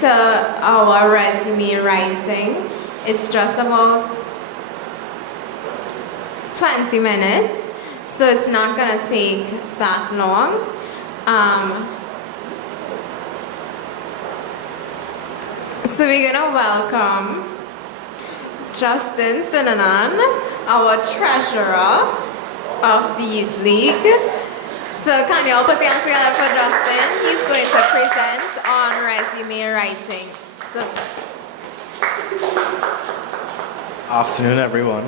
to our resume writing. It's just about 20 minutes, so it's not going to take that long. So we're going to welcome Sinanan, our treasurer of the Youth League. So can you all put your hands together for Justin? He's going to present on resume writing. So. Afternoon, everyone.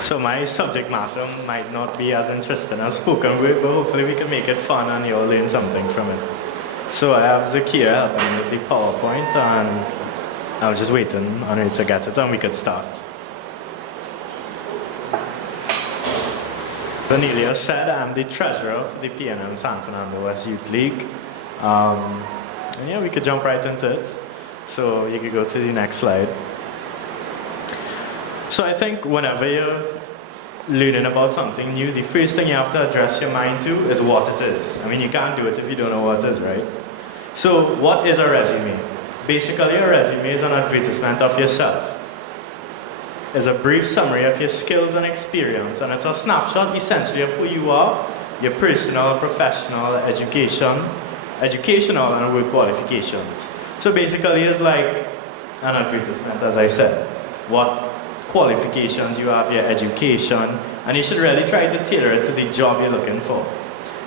So my subject matter might not be as interesting as spoken word, but hopefully we can make it fun and you'll learn something from it. So I have Zakia helping with the PowerPoint, and I was just waiting on her to get it and we could start. Cornelia said I'm the treasurer of the PNM San Fernando West Youth League. And yeah, we could jump right into it. So you could go to the next slide. So I think whenever you're learning about something new, the first thing you have to address your mind to is what it is. I mean, you can't do it if you don't know what it is, right? So what is a resume? Basically, a resume is an advertisement of yourself. It's a brief summary of your skills and experience, and it's a snapshot essentially of who you are, your personal, professional, educational, and work qualifications. So basically, it's like an advertisement, as I said. What qualifications you have, your education, and you should really try to tailor it to the job you're looking for.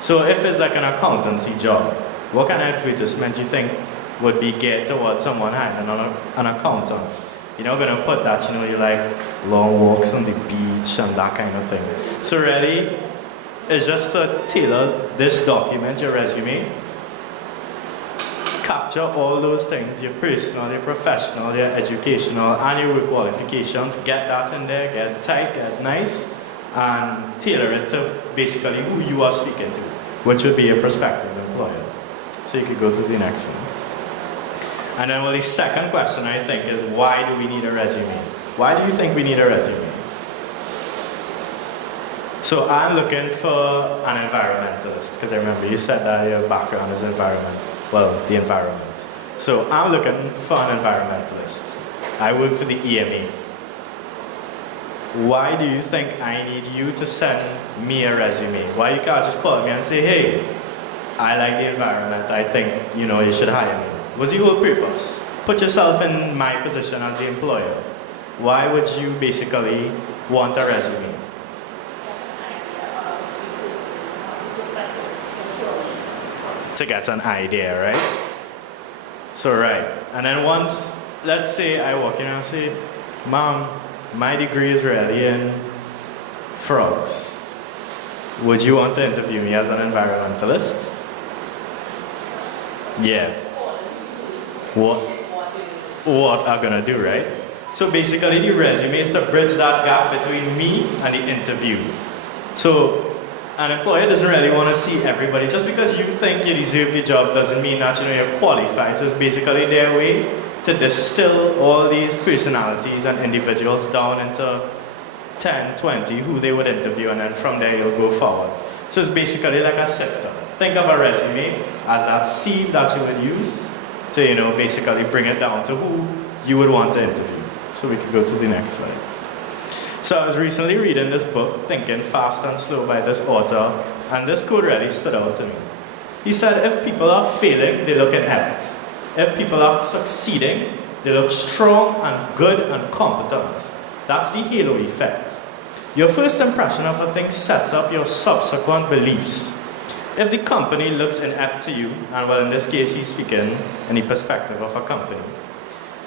So if it's like an accountancy job, what kind of advertisement do you think would be geared towards someone hiring an accountant? You're not going to put that, you like long walks on the beach and that kind of thing. So really, it's just to tailor this document, your resume, capture all those things, your personal, your professional, your educational, and your work qualifications, get that in there, get it tight, get it nice, and tailor it to basically who you are speaking to, which would be a prospective employer. So you could go to the next one. And then, well, the second question, I think, is why do we need a resume? Why do you think we need a resume? So I'm looking for an environmentalist, because I remember you said that your background is environment. Well, the environment. So I'm looking for an environmentalist. I work for the EMA. Why do you think I need you to send me a resume? Why you can't just call me and say, hey, I like the environment, I think, you should hire me. What's the whole purpose? Put yourself in my position as the employer. Why would you basically want a resume? To get an idea, right? So, right. And then once, let's say I walk in and say, Mom, my degree is really in frogs. Would you want to interview me as an environmentalist? Yeah. What I'm gonna do, right? So basically the resume is to bridge that gap between me and the interview. So an employer doesn't really want to see everybody. Just because you think you deserve the job doesn't mean that you're qualified. So it's basically their way to distill all these personalities and individuals down into 10, 20 who they would interview, and then from there you'll go forward. So it's basically like a sifter. Think of a resume as that sieve that you would use to, basically bring it down to who you would want to interview. So we could go to the next slide. So I was recently reading this book, Thinking Fast and Slow by this author, and this quote really stood out to me. He said, if people are failing, they look inept. If people are succeeding, they look strong and good and competent. That's the halo effect. Your first impression of a thing sets up your subsequent beliefs. If the company looks inept to you, and well, in this case, he's speaking in the perspective of a company,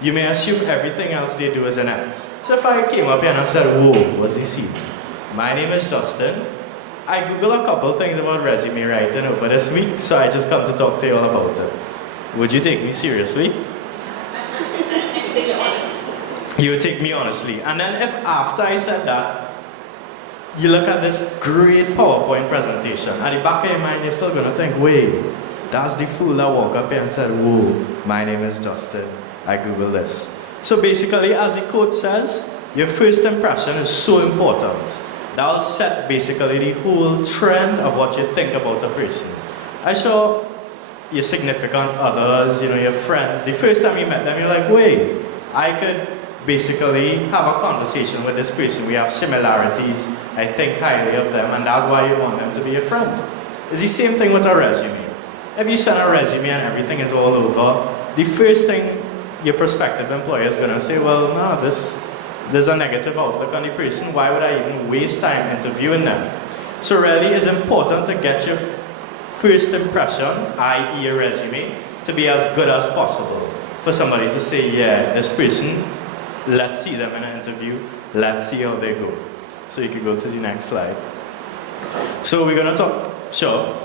you may assume everything else they do is inept. So if I came up here and I said, whoa, what's he see? My name is Justin. I Googled a couple things about resume writing over this week, so I just come to talk to you all about it. Would you take me seriously? You would take me honestly. And then if after I said that, you look at this great PowerPoint presentation, at the back of your mind, you're still going to think, wait, that's the fool that walked up here and said, whoa, my name is Justin. I Googled this. So basically, as the quote says, your first impression is so important. That will set basically the whole trend of what you think about a person. I saw your significant others, your friends, the first time you met them, you're like, wait, I could basically have a conversation with this person. We have similarities. I think highly of them, and that's why you want them to be a friend. It's the same thing with a resume. If you send a resume and everything is all over, the first thing your prospective employer is going to say, well, no, there's a negative outlook on the person. Why would I even waste time interviewing them? So really, it's important to get your first impression, i.e. a resume, to be as good as possible. For somebody to say, yeah, this person, let's see them in an interview, let's see how they go. So you can go to the next slide. So we're going to talk, sure.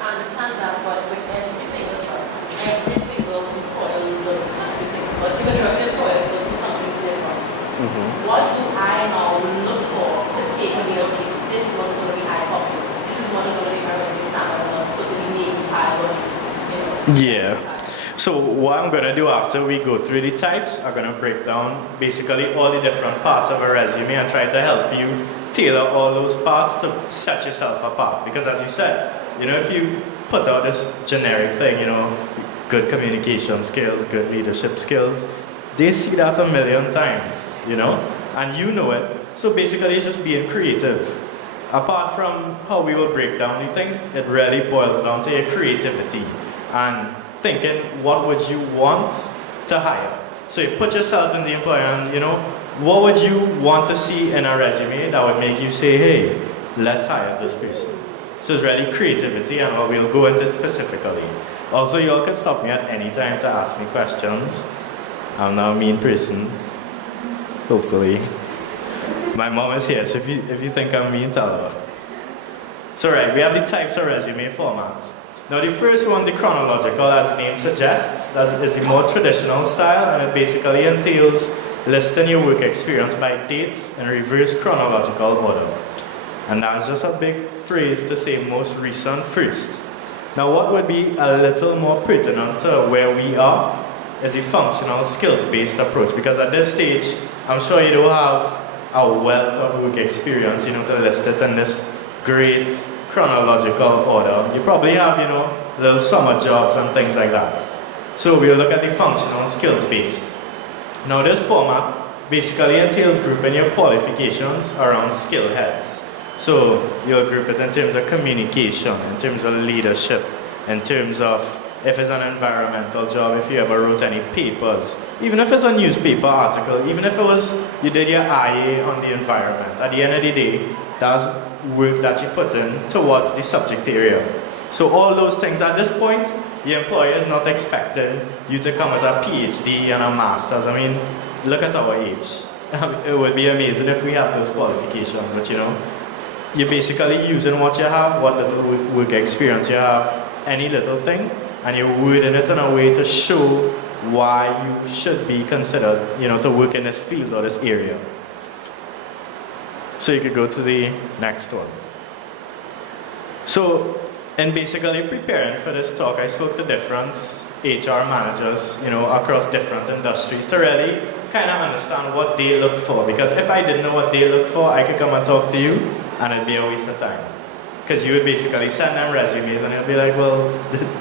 I understand that, but with every single job, every single employer looks every single, but the majority of employers look for something different. What do I now look for to take a lead? Okay, this is what is going to be eye popping. This is what is going to be my resume standard. I'm going to put in the name high, Yeah. So what I'm going to do after we go through the types, I'm going to break down basically all the different parts of a resume and try to help you tailor all those parts to set yourself apart. Because as you said, if you put out this generic thing, good communication skills, good leadership skills, they see that a million times, and you know it. So basically it's just being creative. Apart from how we will break down the things, it really boils down to your creativity and thinking, what would you want to hire? So you put yourself in the employer and, what would you want to see in a resume that would make you say, hey, let's hire this person? So it's really creativity, and we'll go into it specifically. Also, you all can stop me at any time to ask me questions. I'm not a mean person, hopefully. My mom is here, so if you think I'm mean, tell her. So right, we have the types of resume formats. Now the first one, the chronological, as the name suggests, that is the more traditional style, and it basically entails listing your work experience by dates in reverse chronological order. And that's just a big phrase to say most recent first. Now what would be a little more pertinent to where we are is a functional skills-based approach, because at this stage, I'm sure you don't have a wealth of work experience, to list it in this great chronological order. You probably have, little summer jobs and things like that. So we'll look at the functional skills-based. Now this format basically entails grouping your qualifications around skill heads. So you'll group it in terms of communication, in terms of leadership, in terms of if it's an environmental job, if you ever wrote any papers, even if it's a newspaper article, even if it was you did your IA on the environment. At the end of the day, that's work that you put in towards the subject area. So all those things, at this point, your employer is not expecting you to come with a PhD and a master's. I mean, look at our age. It would be amazing if we had those qualifications, but you're basically using what you have, what little work experience you have, any little thing, and you're wording it in a way to show why you should be considered, to work in this field or this area. So you could go to the next one. So, in basically preparing for this talk, I spoke to different HR managers, across different industries to really kind of understand what they look for. Because if I didn't know what they look for, I could come and talk to you, and it'd be a waste of time. Because you would basically send them resumes, and you'd be like, well,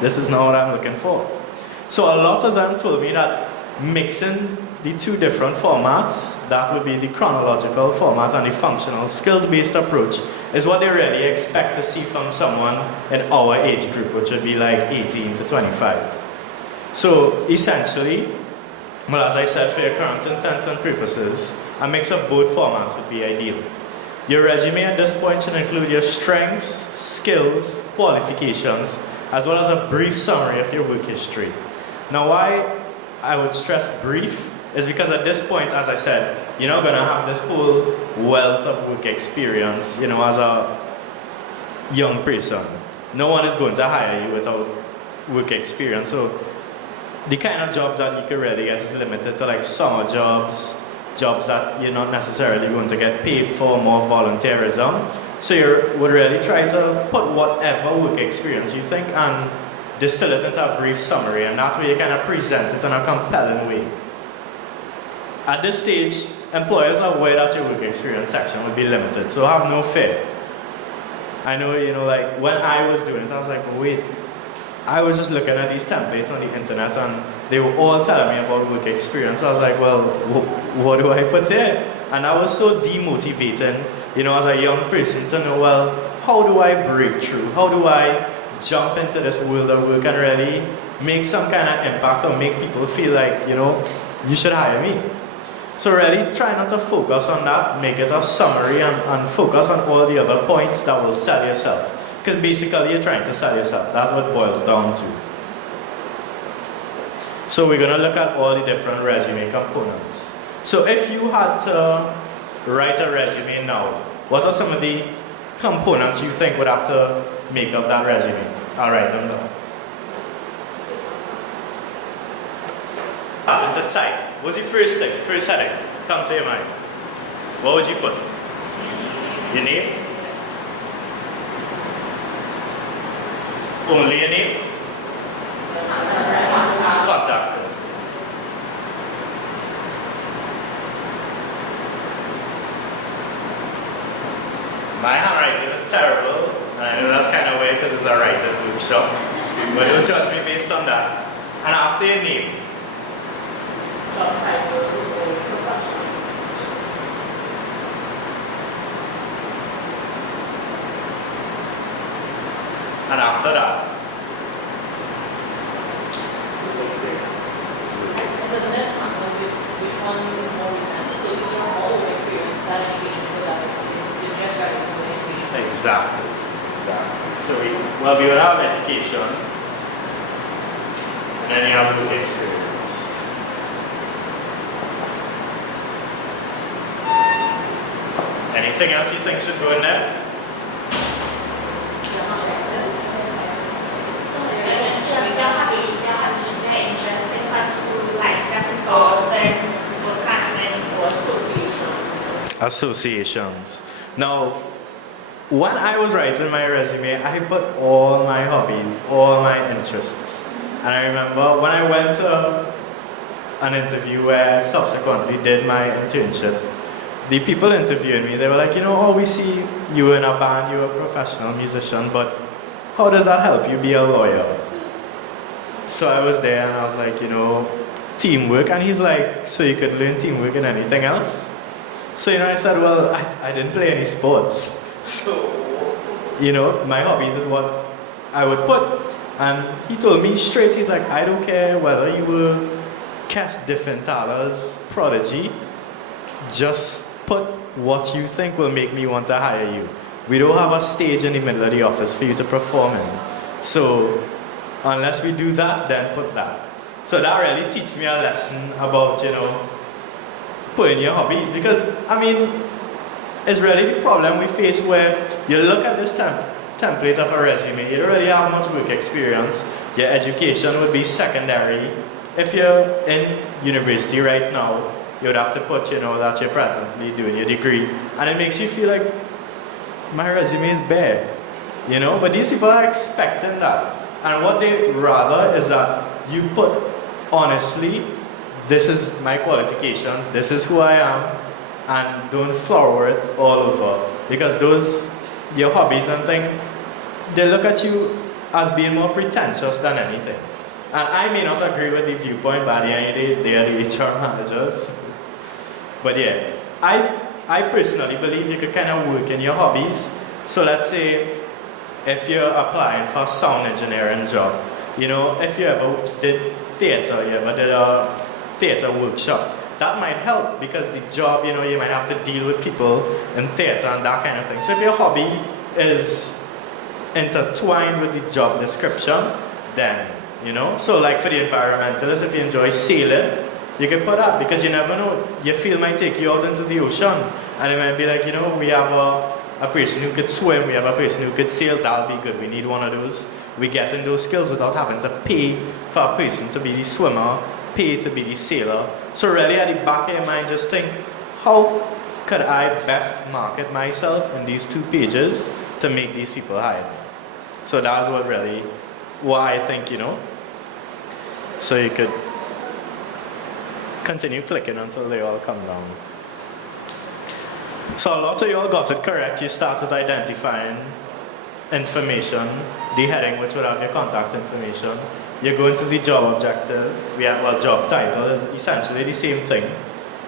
this is not what I'm looking for. So a lot of them told me that mixing the two different formats, that would be the chronological format and the functional skills-based approach, is what they really expect to see from someone in our age group, which would be like 18 to 25. So essentially, well, as I said, for your current intents and purposes, a mix of both formats would be ideal. Your resume at this point should include your strengths, skills, qualifications, as well as a brief summary of your work history. Now, why I would stress brief is because at this point, as I said, you're not going to have this whole wealth of work experience, as a young person. No one is going to hire you without work experience. So the kind of jobs that you can really get is limited to like summer jobs, jobs that you're not necessarily going to get paid for, more volunteerism. So you would really try to put whatever work experience you think and distill it into a brief summary, and that's where you kind of present it in a compelling way. At this stage, employers are aware that your work experience section would be limited, so have no fear. I know, like when I was doing it, I was like, wait, I was just looking at these templates on the internet and they were all telling me about work experience. So I was like, well, what do I put here? And that was so demotivating, you know, as a young person to know, well, how do I break through? How do I jump into this world of work and really make some kind of impact or make people feel like, you know, you should hire me? So really try not to focus on that, make it a summary and focus on all the other points that will sell yourself. Because basically you're trying to sell yourself. That's what it boils down to. So we're going to look at all the different resume components. So if you had to write a resume now, what are some of the components you think would have to make up that resume? I'll write them down. Starting to type. What's the first thing, first heading? Come to your mind. What would you put? Your name? Only your name? Contact. My handwriting is terrible, and I know that's kind of weird because it's a writer's workshop, but don't judge me based on that. And after your name? Job title or profession. And after that? So doesn't it matter which one is more recent? So you don't have all the experience that education for that experience. You're just writing from the education. Exactly. So we will have education, and then you have those experience. Anything else you think should go in there? Associations. Now, when I was writing my resume, I put all my hobbies, all my interests. And I remember when I went to an interview where I subsequently did my internship, the people interviewing me, they were like, you know, oh, we see you in a band, you're a professional musician, but how does that help you be a lawyer? So I was there and I was like, you know, teamwork. And he's like, so you could learn teamwork in anything else? So, you know, I said, well, I didn't play any sports. So, you know, my hobbies is what I would put. And he told me straight, he's like, I don't care whether you were Cass Diffenthaler's prodigy, just put what you think will make me want to hire you. We don't have a stage in the middle of the office for you to perform in. So, unless we do that, then put that. So that really teach me a lesson about, you know, putting your hobbies. Because, I mean, it's really the problem we face where you look at this template of a resume, you don't really have much work experience, your education would be secondary. If you're in university right now, you would have to put, you know, that you're presently doing your degree. And it makes you feel like, my resume is bare, you know? But these people are expecting that. And what they rather is that you put, honestly, this is my qualifications, this is who I am, and don't flower it all over. Because those, your hobbies and things, they look at you as being more pretentious than anything. And I may not agree with the viewpoint, but at the end of the day, they are the HR managers. But yeah, I personally believe you could kind of work in your hobbies. So let's say, if you're applying for a sound engineering job, you know, if you ever did theater, you ever did a theater workshop, that might help because the job, you know, you might have to deal with people in theater and that kind of thing. So if your hobby is intertwined with the job description, then, you know, so like for the environmentalists, if you enjoy sailing, you can put that because you never know, your field might take you out into the ocean and it might be like, you know, we have a person who could swim, we have a person who could sail, that'll be good, we need one of those. We get in those skills without having to pay for a person to be the swimmer, pay to be the sailor. So really at the back of your mind, just think, how could I best market myself in these 2 pages to make these people hire me? So that's what really, why I think, you know. So you could continue clicking until they all come down. So a lot of you all got it correct. You start with identifying information, the heading which would have your contact information. You go into the job objective, job title is essentially the same thing.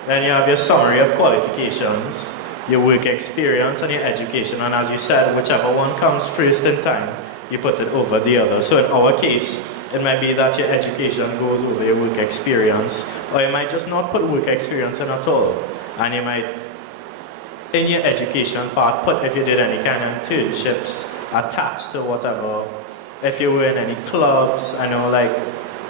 Then you have your summary of qualifications, your work experience and your education, and as you said, whichever one comes first in time, you put it over the other. So in our case, it might be that your education goes over your work experience, or you might just not put work experience in at all. And you might, in your education part, put if you did any kind of internships attached to whatever. If you were in any clubs, I know like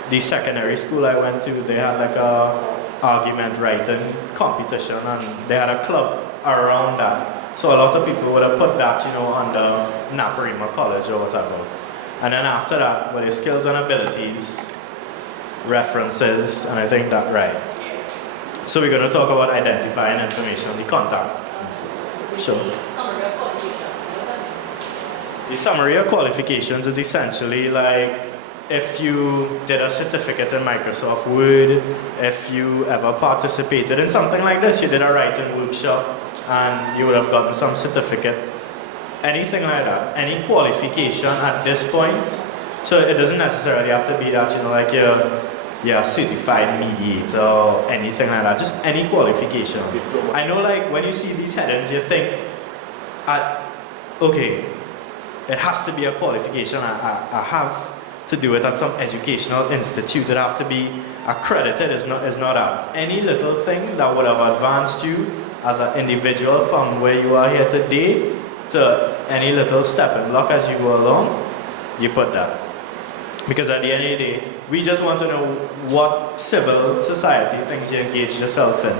the secondary school I went to, they had like a argument writing competition and they had a club around that. So a lot of people would have put that, under Naparima College or whatever. And then after that, your skills and abilities, references, and I think that right. So we're going to talk about identifying information, the contact. Sure. The summary of qualifications is essentially like if you did a certificate in Microsoft Word, if you ever participated in something like this, you did a writing workshop and you would have gotten some certificate, anything like that, any qualification at this point. So it doesn't necessarily have to be that, like you're a certified mediator or anything like that, just any qualification. I know like when you see these headings, you think, okay, it has to be a qualification. I have to do it at some educational institute. It have to be accredited. It's not that. Any little thing that would have advanced you as an individual from where you are here today to any little step and block as you go along, you put that. Because at the end of the day, we just want to know what civil society thinks you engaged yourself in.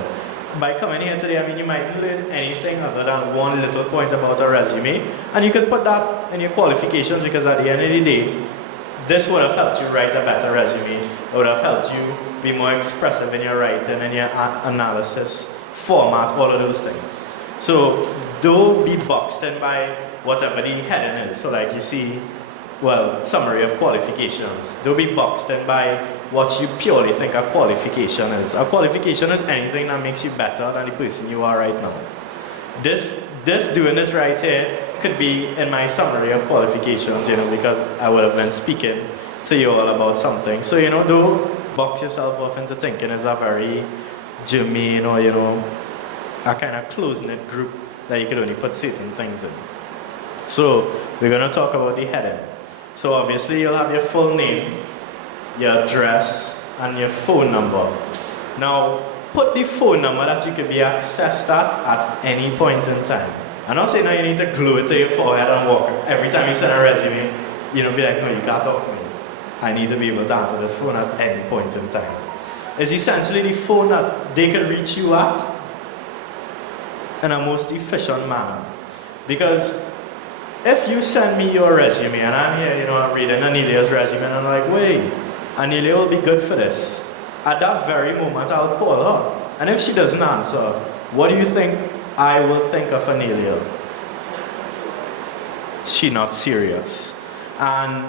By coming here today, you might learn anything other than one little point about a resume, and you could put that in your qualifications because at the end of the day, this would have helped you write a better resume. It would have helped you be more expressive in your writing and your analysis, format, all of those things. So don't be boxed in by whatever the heading is. So like you see, summary of qualifications. Don't be boxed in by what you purely think a qualification is. A qualification is anything that makes you better than the person you are right now. Doing this right here could be in my summary of qualifications, because I would have been speaking to you all about something. So, don't box yourself off into thinking it's a very germane or, a kind of close-knit group that you could only put certain things in. So, we're going to talk about the heading. So obviously you'll have your full name, your address, and your phone number. Now, put the phone number that you can be accessed at any point in time. I'm not saying that you need to glue it to your forehead and walk. Every time you send a resume, be like, no, you can't talk to me. I need to be able to answer this phone at any point in time. It's essentially the phone that they can reach you at in a most efficient manner. Because if you send me your resume and I'm here, I'm reading Anelia's resume and I'm like, wait, Anelia will be good for this. At that very moment, I'll call her. And if she doesn't answer, what do you think I will think of Anelia? She's not serious. And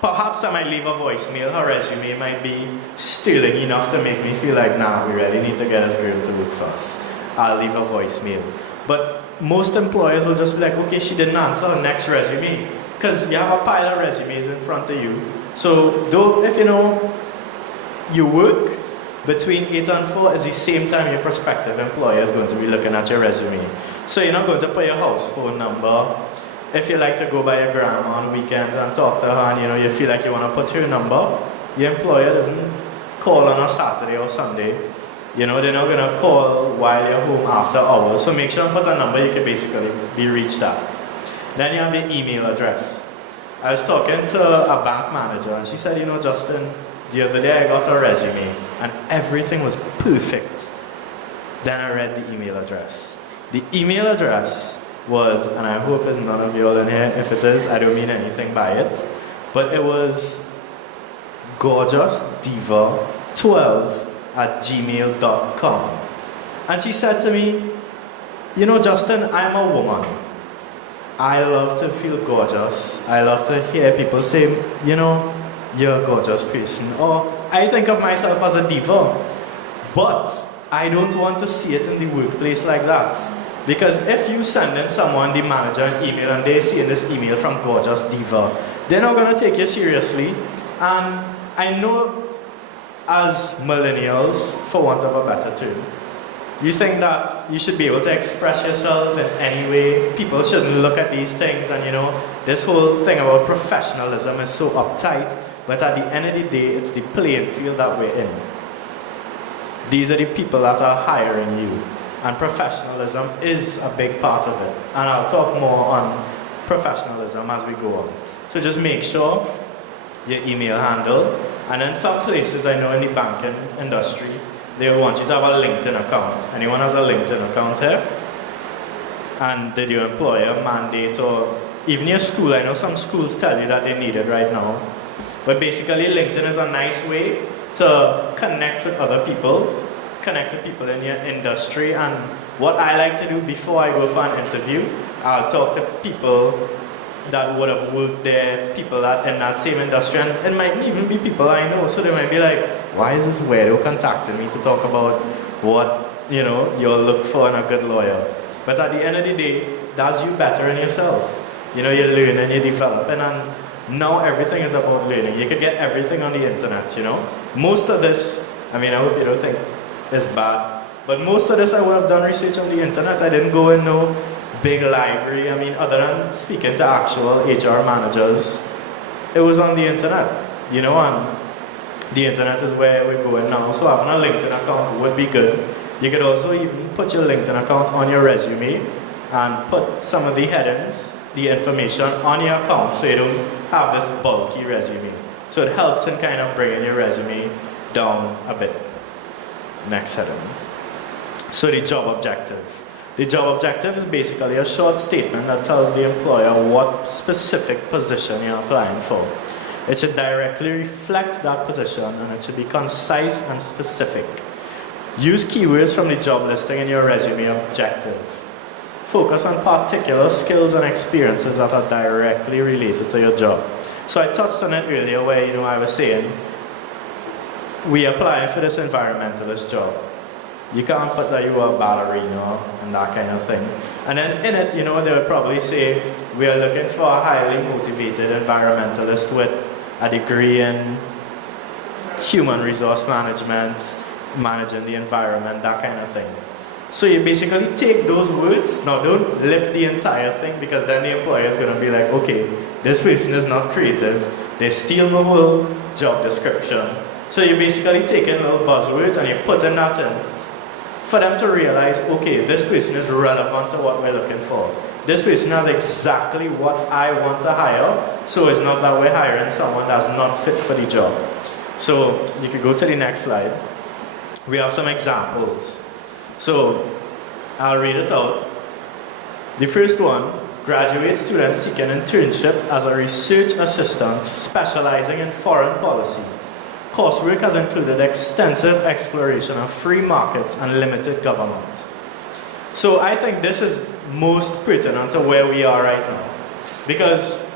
perhaps I might leave a voicemail. Her resume might be sterling enough to make me feel like, nah, we really need to get this girl to work for us. I'll leave a voicemail. But most employers will just be like, okay, she didn't answer her next resume. Because you have a pile of resumes in front of you. So if you work between 8 and 4 is the same time your prospective employer is going to be looking at your resume. So you're not going to put your house phone number. If you like to go by your grandma on weekends and talk to her and you feel like you want to put her number, your employer doesn't call on a Saturday or Sunday. They're not going to call while you're home after hours. So make sure and put a number you can basically be reached at. Then you have your email address. I was talking to a bank manager and she said, Justin, the other day I got a resume and everything was perfect. Then I read the email address. The email address was, and I hope there's none of you all in here, if it is, I don't mean anything by it, but it was gorgeousdiva12@gmail.com. And she said to me, Justin, I'm a woman. I love to feel gorgeous. I love to hear people say, you're a gorgeous person. Or I think of myself as a diva. But I don't want to see it in the workplace like that. Because if you send in someone, the manager, an email, and they see in this email from Gorgeous Diva, they're not going to take you seriously. And I know as millennials, for want of a better term, you think that you should be able to express yourself in any way. People shouldn't look at these things, and this whole thing about professionalism is so uptight, but at the end of the day, it's the playing field that we're in. These are the people that are hiring you, and professionalism is a big part of it. And I'll talk more on professionalism as we go on. So just make sure your email handle, and in some places I know in the banking industry, they want you to have a LinkedIn account. Anyone has a LinkedIn account here? And did your employer mandate, or even your school? I know some schools tell you that they need it right now. But basically, LinkedIn is a nice way to connect with other people, connect with people in your industry. And what I like to do before I go for an interview, I'll talk to people that would have worked there, people that in that same industry, and it might even be people I know. So they might be like, why is this weirdo contacting me to talk about what you'll look for in a good lawyer? But at the end of the day, that's you better in yourself. You're learning, you're developing, and now everything is about learning. You can get everything on the internet, Most of this, I hope you don't think it's bad, but most of this I would have done research on the internet. I didn't go in no big library. Other than speaking to actual HR managers, it was on the internet, and the internet is where we're going now. So having a LinkedIn account would be good. You could also even put your LinkedIn account on your resume and put some of the headings, the information on your account, so you don't have this bulky resume. So it helps in kind of bringing your resume down a bit. Next heading. So the job objective. The job objective is basically a short statement that tells the employer what specific position you're applying for. It should directly reflect that position, and it should be concise and specific. Use keywords from the job listing in your resume objective. Focus on particular skills and experiences that are directly related to your job. So I touched on it earlier where I was saying, we apply for this environmentalist job. You can't put that you are a ballerina and that kind of thing. And then in it, they would probably say, we are looking for a highly motivated environmentalist with a degree in human resource management, managing the environment, that kind of thing. So you basically take those words, now don't lift the entire thing, because then the employer is going to be like, okay, this person is not creative, they steal the whole job description. So you're basically taking little buzzwords and you're putting that in for them to realize, okay, this person is relevant to what we're looking for. This person has exactly what I want to hire, so it's not that we're hiring someone that's not fit for the job. So you could go to the next slide. We have some examples. So I'll read it out. The first one, graduate student seeking internship as a research assistant specializing in foreign policy. Coursework has included extensive exploration of free markets and limited government. So I think this is most pertinent to where we are right now, because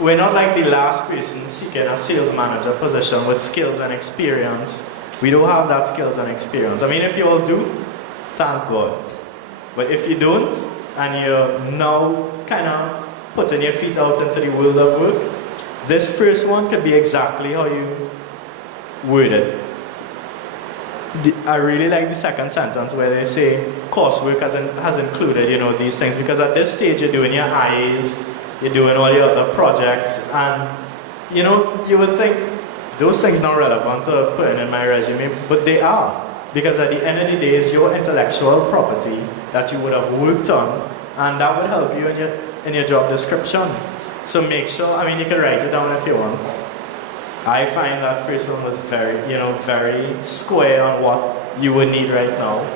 we're not like the last person seeking a sales manager position with skills and experience. We don't have that skills and experience. If you all do, thank God. But if you don't, and you're now kind of putting your feet out into the world of work, this first one could be exactly how you word it. I really like the second sentence where they say coursework has included, these things, because at this stage you're doing your IAs, you're doing all your other projects, and you would think those things not relevant to putting in my resume, but they are, because at the end of the day it's your intellectual property that you would have worked on, and that would help you in your job description. So make sure, you can write it down if you want. I find that first one was very square on what you would need right now.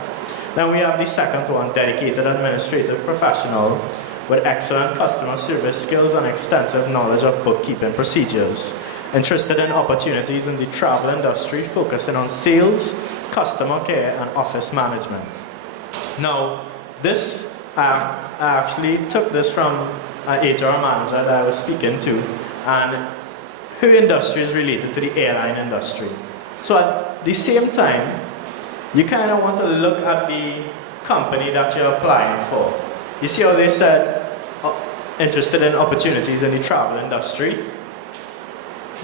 Then we have the second one, dedicated administrative professional with excellent customer service skills and extensive knowledge of bookkeeping procedures. Interested in opportunities in the travel industry, focusing on sales, customer care, and office management. Now, this, I actually took this from an HR manager that I was speaking to, and her industry is related to the airline industry. So at the same time, you kind of want to look at the company that you're applying for. You see how they said interested in opportunities in the travel industry?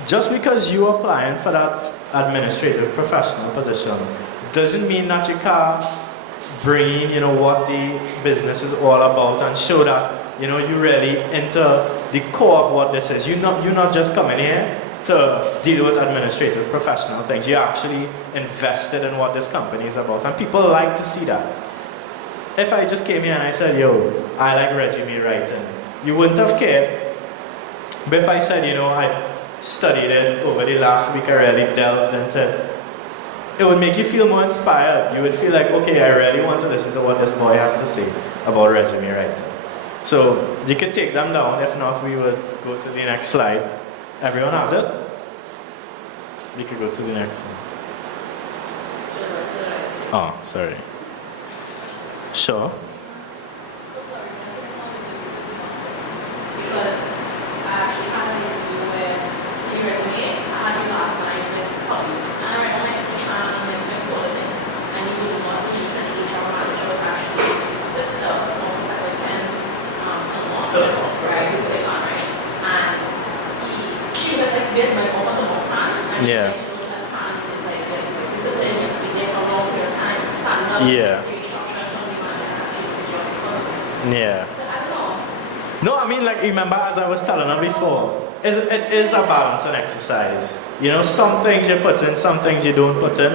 Just because you're applying for that administrative professional position doesn't mean that you can't bring in, what the business is all about and show that, you're really into the core of what this is. You're not just coming here to deal with administrative professional things. You're actually invested in what this company is about. And people like to see that. If I just came here and I said, I like resume writing, you wouldn't have cared. But if I said, I studied it over the last week, I really delved into it, it would make you feel more inspired. You would feel like, okay, I really want to listen to what this boy has to say about resume writing. So you can take them down. If not, we would go to the next slide. Everyone has it? We could go to the next one. Oh, sorry. Sure. Because I actually had an interview with the resume I had the last time with Hollis. And I read on like all the things. And he was not the HR manager, but actually his sister of Professor Ken right? Who's like on, right? And she was like, "Where's my open to more plan?" And she Yeah. like, that plan is like discipline, you have to be there for a long period of time, stand up, Yeah. take instructions from the manager, actually do the job because Yeah. I don't know. No, I mean, like, remember, as I was telling her before, it is a balance and exercise. Some things you put in, some things you don't put in.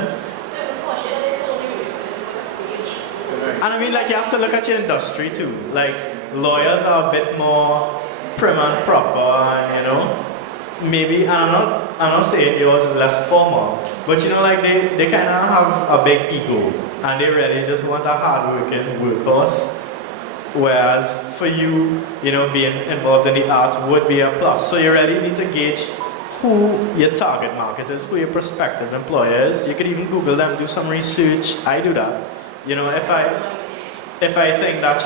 And I mean, like, you have to look at your industry too. Like, lawyers are a bit more prim and proper, and maybe, and I'm not saying yours is less formal, but like, they kind of have a big ego, and they really just want a hard-working workforce. Whereas for you, being involved in the arts would be a plus. So you really need to gauge who your target market is, who your prospective employer is. You could even Google them, do some research. I do that. If I think that,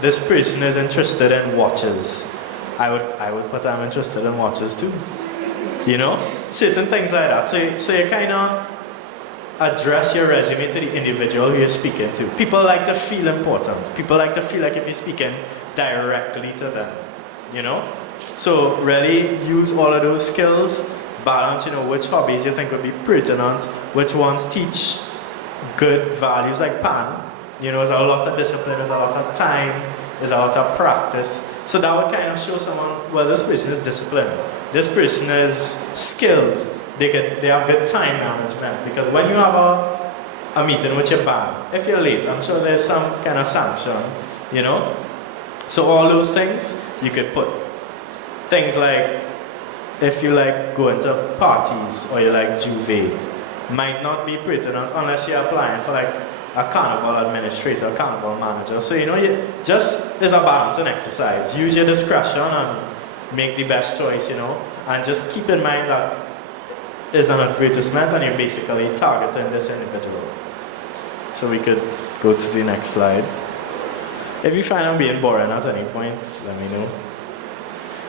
this person is interested in watches, I would put I'm interested in watches too. Certain things like that. So you kind of address your resume to the individual who you're speaking to. People like to feel important. People like to feel like if you're speaking directly to them, So really use all of those skills, balance, which hobbies you think would be pertinent, which ones teach good values like PAN. There's a lot of discipline, there's a lot of time, there's a lot of practice. So that would kind of show someone, well, this person is disciplined. This person is skilled. They have good time management, because when you have a meeting with your band, if you're late, I'm sure there's some kind of sanction, So all those things you could put. Things like, if you like going to parties or you like Juve, might not be pertinent unless you're applying for like a carnival administrator, carnival manager. So just there's a balance and exercise. Use your discretion and make the best choice, and just keep in mind that is an advertisement and you're basically targeting this individual. So we could go to the next slide. If you find I'm being boring at any point, let me know.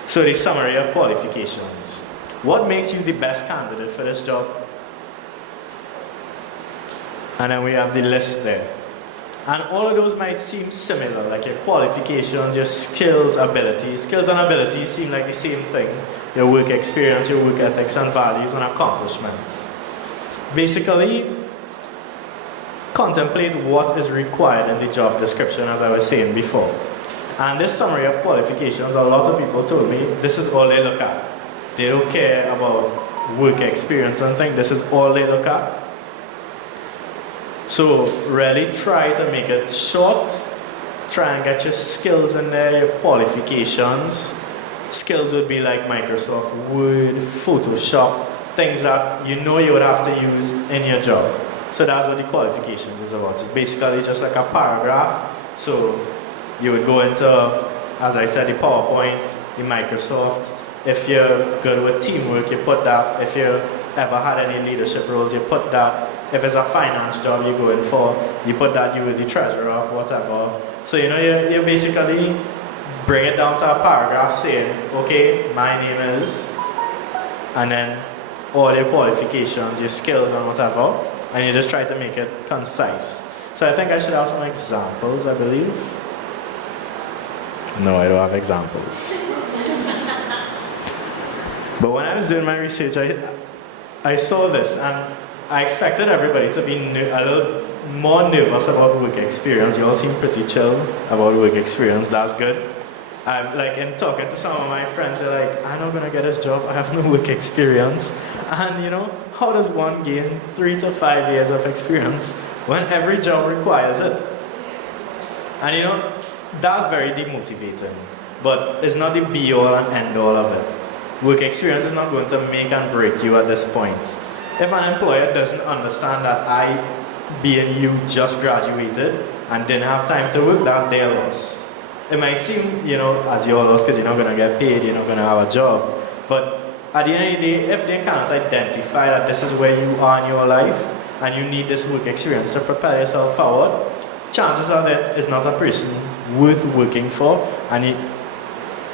So the summary of qualifications. What makes you the best candidate for this job? And then we have the list there. And all of those might seem similar, like your qualifications, your skills, abilities. Skills and abilities seem like the same thing. Your work experience, your work ethics and values and accomplishments. Basically, contemplate what is required in the job description, as I was saying before. And this summary of qualifications, a lot of people told me this is all they look at. They don't care about work experience and things. This is all they look at. So really try to make it short. Try and get your skills in there, your qualifications. Skills would be like Microsoft Word, Photoshop, things that you would have to use in your job. So that's what the qualifications is about. It's basically just like a paragraph. So you would go into, as I said, the PowerPoint, the Microsoft. If you're good with teamwork, you put that. If you ever had any leadership roles, you put that. If it's a finance job you're going for, you put that you were the treasurer of whatever. So you basically bring it down to a paragraph saying, okay, my name is, and then all your qualifications, your skills and whatever, and you just try to make it concise. So I think I should have some examples, I believe. No, I don't have examples. But when I was doing my research, I saw this, and I expected everybody to be a little more nervous about work experience. You all seem pretty chill about work experience. That's good. I've in talking to some of my friends, they're like, I'm not gonna get this job. I have no work experience. And how does one gain 3 to 5 years of experience when every job requires it? And that's very demotivating. But it's not the be all and end all of it. Work experience is not going to make and break you at this point. If an employer doesn't understand that being you just graduated and didn't have time to work, that's their loss. It might seem, as your loss because you're not going to get paid, you're not going to have a job. But at the end of the day, if they can't identify that this is where you are in your life and you need this work experience to propel yourself forward, chances are that it's not a person worth working for, and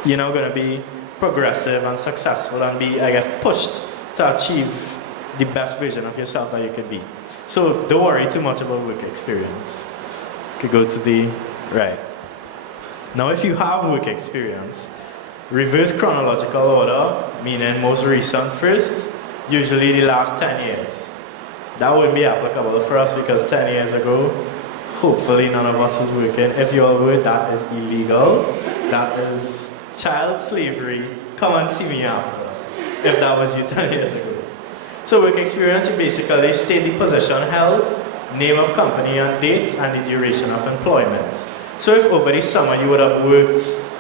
you're not going to be progressive and successful and be, pushed to achieve the best version of yourself that you could be. So don't worry too much about work experience. You could go to the right. Now if you have work experience, reverse chronological order, meaning most recent first, usually the last 10 years. That would be applicable for us because 10 years ago, hopefully none of us was working. If you all were, that is illegal. That is child slavery. Come and see me after, if that was you 10 years ago. So work experience, you basically state the position held, name of company and dates, and the duration of employment. So if over the summer you would have worked,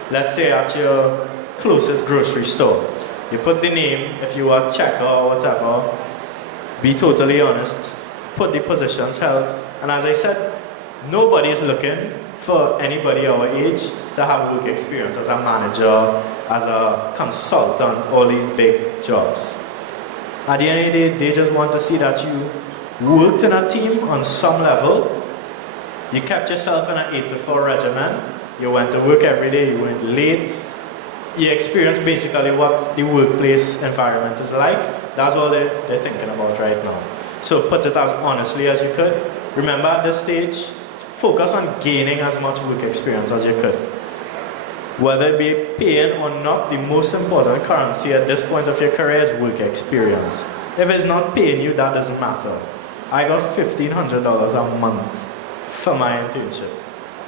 let's say at your closest grocery store, you put the name, if you are checker or whatever, be totally honest, put the positions held, and as I said, nobody is looking for anybody our age to have work experience as a manager, as a consultant, all these big jobs. At the end of the day, they just want to see that you worked in a team on some level, you kept yourself in an 8 to 4 regimen, you went to work every day, you went late, you experienced basically what the workplace environment is like. That's all they're thinking about right now. So put it as honestly as you could. Remember at this stage, focus on gaining as much work experience as you could. Whether it be paying or not, the most important currency at this point of your career is work experience. If it's not paying you, that doesn't matter. I got $1,500 a month for my internship,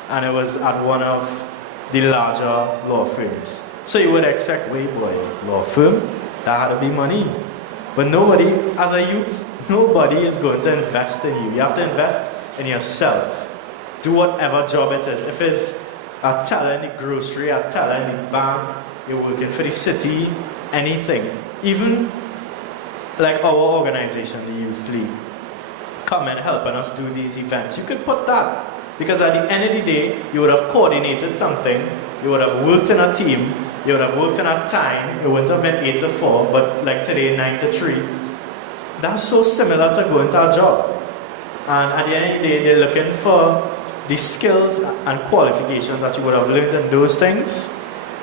and it was at one of the larger law firms. So you would expect, wait boy, law firm? That had to be money. But nobody, as a youth, nobody is going to invest in you. You have to invest in yourself. Do whatever job it is. If it's a teller in the grocery, a teller in the bank, you're working for the city, anything. Even like our organization, the Youth League, come and helping us do these events. You could put that. Because at the end of the day, you would have coordinated something, you would have worked in a team, you would have worked in a time, it wouldn't have been 8 to 4, but like today, 9 to 3. That's so similar to going to a job. And at the end of the day, they're looking for the skills and qualifications that you would have learned in those things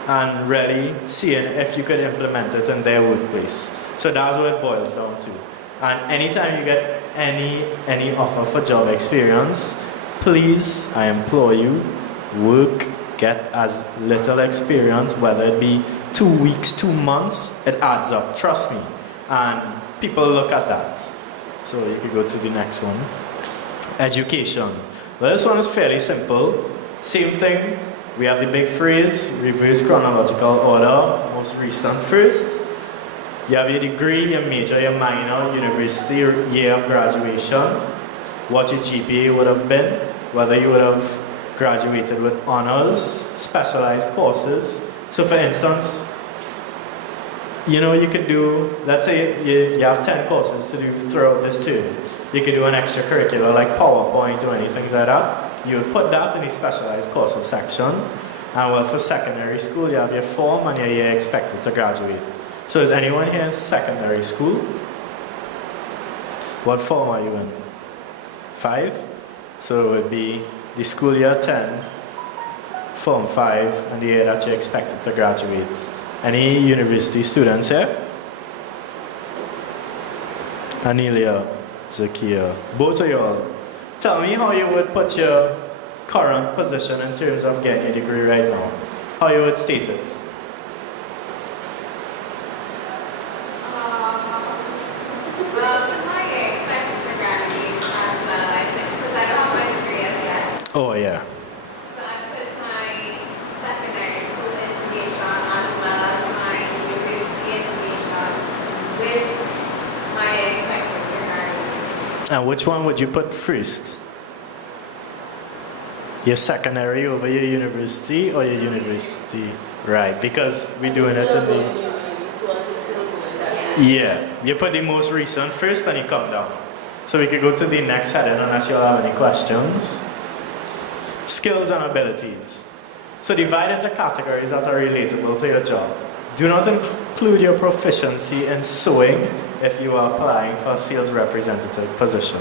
and really seeing if you could implement it in their workplace. So that's what it boils down to. And anytime you get any offer for job experience, please, I implore you, work, get as little experience, whether it be 2 weeks, 2 months, it adds up, trust me. And people look at that. So you could go to the next one. Education. Well, this one is fairly simple. Same thing, we have the big phrase, reverse chronological order, most recent first. You have your degree, your major, your minor, university, year of graduation, what your GPA would have been, whether you would have graduated with honors, specialized courses. So for instance, you could do, let's say you have 10 courses to do throughout this term. You could do an extracurricular like PowerPoint or anything like that. You would put that in the specialized courses section. And well, for secondary school, you have your form and your year expected to graduate. So is anyone here in secondary school? What form are you in? 5? So it would be the school year 10, form 5, and the year that you're expected to graduate. Any university students here? Anelia, Zakia, both of y'all. tell me how you would put your current position in terms of getting a degree right now. How you would state it. Well, my expectations regarding as well, I think, because I don't have my degree as yet. Oh yeah. So I put my secondary school information as well as my university information with my expectations regarding. And which one would you put first? Your secondary over your university or your university? Right, because we're doing it in the... Yeah, you put the most recent first and you come down. So we could go to the next heading unless you all have any questions. Skills and abilities. So divide into categories that are relatable to your job. Do not include your proficiency in sewing if you are applying for a sales representative position.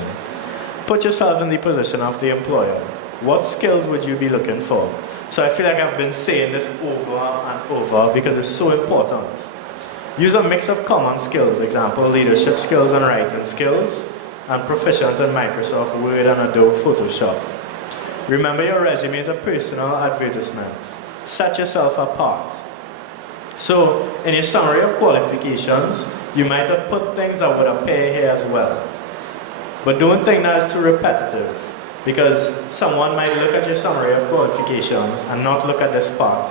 Put yourself in the position of the employer. What skills would you be looking for? So I feel like I've been saying this over and over because it's so important. Use a mix of common skills, example, leadership skills and writing skills, and proficient in Microsoft Word and Adobe Photoshop. Remember, your resume is a personal advertisement. Set yourself apart. So in your summary of qualifications, you might have put things that would appear here as well. But don't think that is too repetitive, because someone might look at your summary of qualifications and not look at this part.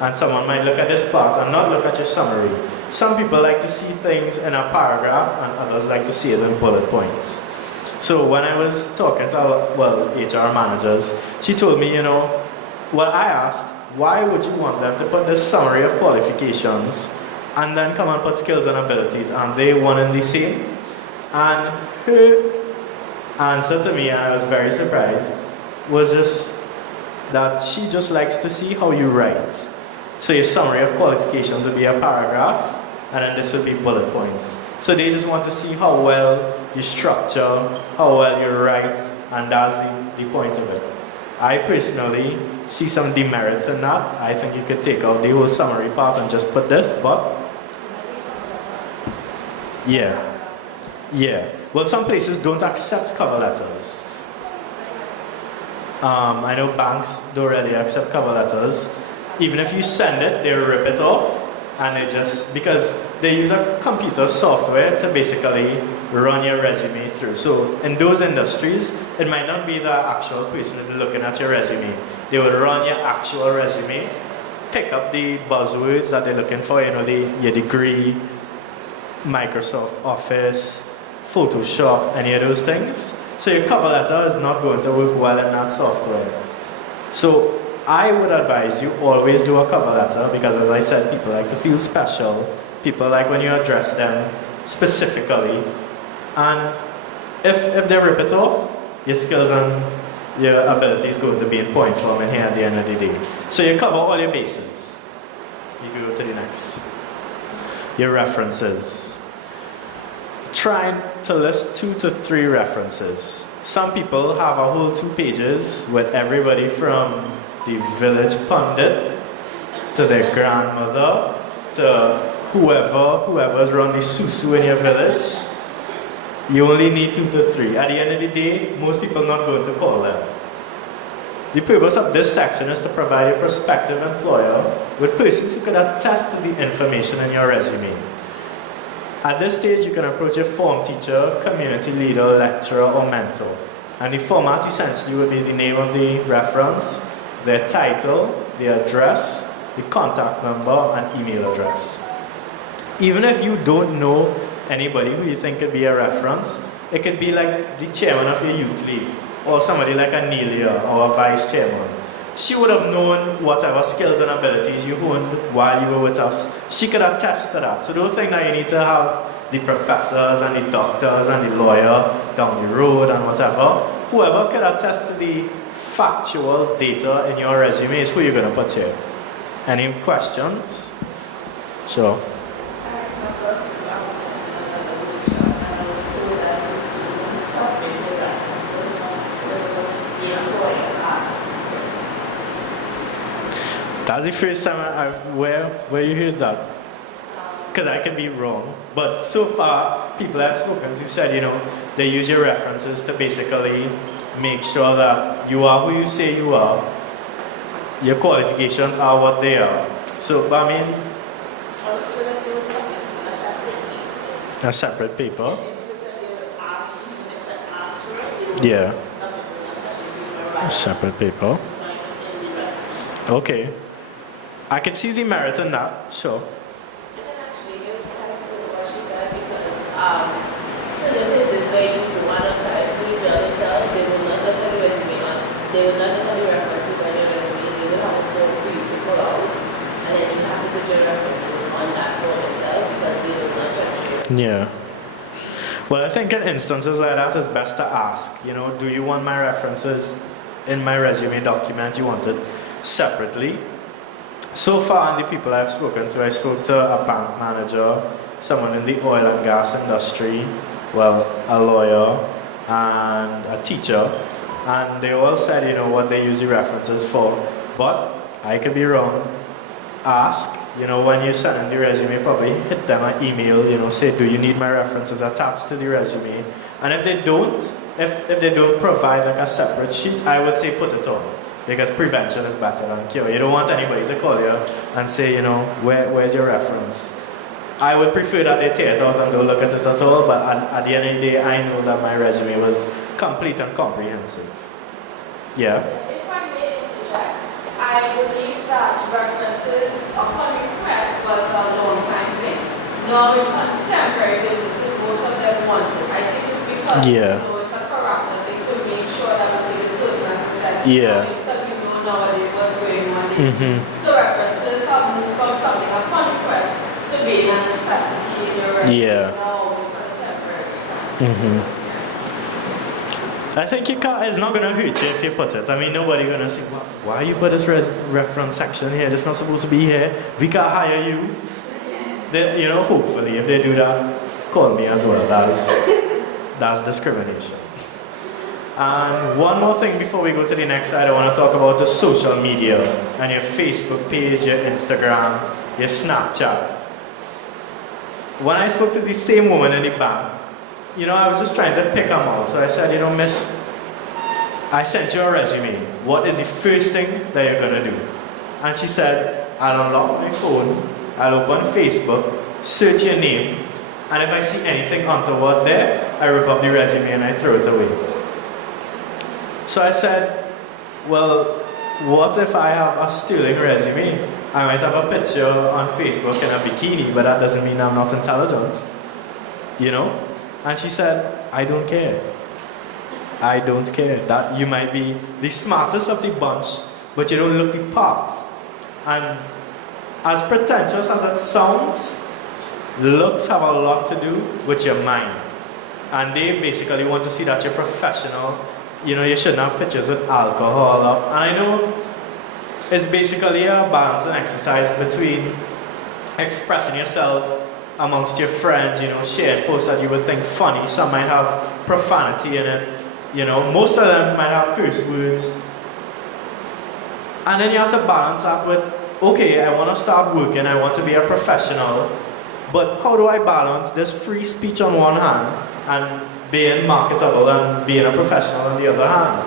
And someone might look at this part and not look at your summary. Some people like to see things in a paragraph and others like to see it in bullet points. So when I was talking to HR managers, she told me, I asked, why would you want them to put this summary of qualifications and then come and put skills and abilities, and they one and the same? And her answer to me, and I was very surprised, was just that she just likes to see how you write. So your summary of qualifications would be a paragraph, and then this would be bullet points. So they just want to see how well you structure, how well you write, and that's the point of it. I personally see some demerits in that. I think you could take out the whole summary part and just put this, but yeah. Well, some places don't accept cover letters. I know banks don't really accept cover letters. Even if you send it, they rip it off, and because they use a computer software to basically run your resume through. So in those industries, it might not be the actual person is looking at your resume. They will run your actual resume, pick up the buzzwords that they're looking for, your degree, Microsoft Office, Photoshop, any of those things. So your cover letter is not going to work well in that software. So I would advise you always do a cover letter, because as I said, people like to feel special. People like when you address them specifically. And if they rip it off, your skills and your ability is going to be in point form in here at the end of the day. So you cover all your bases. You go to the next. Your references. Try to list 2 to 3 references. Some people have a whole 2 pages with everybody from the village pundit to their grandmother to whoever's run the susu in your village. You only need 2 to 3. At the end of the day, most people are not going to call them. The purpose of this section is to provide a prospective employer with persons who can attest to the information in your resume. At this stage, you can approach a form teacher, community leader, lecturer, or mentor. And the format essentially would be the name of the reference, their title, the address, the contact number, and email address. Even if you don't know anybody who you think could be a reference, it could be like the chairman of your youth league, or somebody like Anelia, or a vice chairman. She would have known whatever skills and abilities you honed while you were with us. She could attest to that. So don't think that you need to have the professors and the doctors and the lawyer down the road and whatever. Whoever could attest to the factual data in your resume is who you're going to put here. Any questions? Sure. That's the first time where you heard that. Because I could be wrong. But so far, people I've spoken to said, they use your references to basically make sure that you are who you say you are, your qualifications are what they are. So, but I mean, a separate paper. Yeah. A separate paper. Okay. I can see the merit in that, sure. Certain places where you want to apply for the job itself, they will not look at the resume on, they will not look at the references on your resume, they will have a form for you to fill out, and then you have to put your references on that form itself because they will not judge you. Yeah. Well, I think in instances like that, it's best to ask, you know, do you want my references in my resume document? You want it separately? So far, in the people I've spoken to, I spoke to a bank manager, someone in the oil and gas industry, well, a lawyer, and a teacher, and they all said, you know, what they use the references for. But I could be wrong. Ask, you know, when you send in the resume, probably hit them an email, you know, say, do you need my references attached to the resume? And if they don't, if they don't provide like a separate sheet, I would say put it on. Because prevention is better than cure. You don't want anybody to call you and say, you know, where's your reference? I would prefer that they tear it out and don't look at it at all, but at the end of the day, I know that my resume was complete and comprehensive. Yeah? If I may interject, I believe that references upon request was a long time thing. Now in contemporary businesses, most of them want it. I think it's because you know, it's a character thing to make sure that the biggest person, as you said, because we know nowadays what's going on. So references have moved from something upon request to being a necessity in your resume now in contemporary times. I think it's not going to hurt you if you put it. I mean, nobody's going to say, why you put this reference section here? It's not supposed to be here. We can't hire you. They, you know, hopefully, if they do that, call me as well. That's discrimination. And one more thing before we go to the next slide, I want to talk about the social media and your Facebook page, your Instagram, your Snapchat. When I spoke to the same woman in the bank, you know, I was just trying to pick them out. So I said, you know, miss, I sent you a resume. What is the first thing that you're going to do? And she said, I'll unlock my phone, I'll open Facebook, search your name, and if I see anything untoward there, I rip up the resume and I throw it away. So I said, well, what if I have a sterling resume? I might have a picture on Facebook in a bikini, but that doesn't mean I'm not intelligent. You know? And she said, I don't care. I don't care. That you might be the smartest of the bunch, but you don't look the part. And as pretentious as it sounds, looks have a lot to do with your mind. And they basically want to see that you're professional. You know, you shouldn't have pictures with alcohol up. And I know it's basically a balancing exercise between expressing yourself amongst your friends, you know, shared posts that you would think funny. Some might have profanity in it, you know, most of them might have curse words. And then you have to balance that with, okay, I want to start working, I want to be a professional, but how do I balance this free speech on one hand and being marketable and being a professional on the other hand?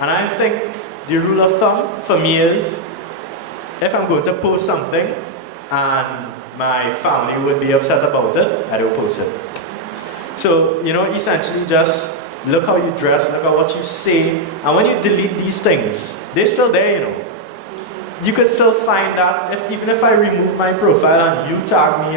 And I think the rule of thumb for me is, if I'm going to post something and my family would be upset about it, I don't post it. So, you know, essentially just look how you dress, look at what you say, and when you delete these things, they're still there, you know. You could still find that, even if I remove my profile and you tag me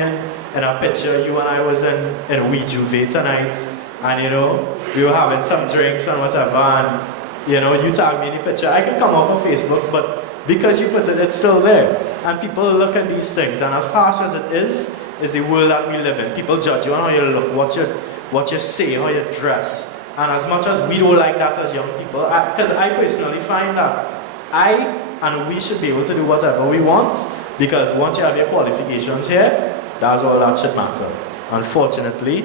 in a picture, you and I was in Wee Juve tonight, and you know, we were having some drinks and whatever, and you know, you tag me in the picture, I can come off on Facebook, but because you put it, it's still there. And people look at these things, and as harsh as it is the world that we live in. People judge you on how you look, what you say, how you dress. And as much as we don't like that as young people, because I personally find that and we should be able to do whatever we want, because once you have your qualifications here, that's all that should matter. Unfortunately,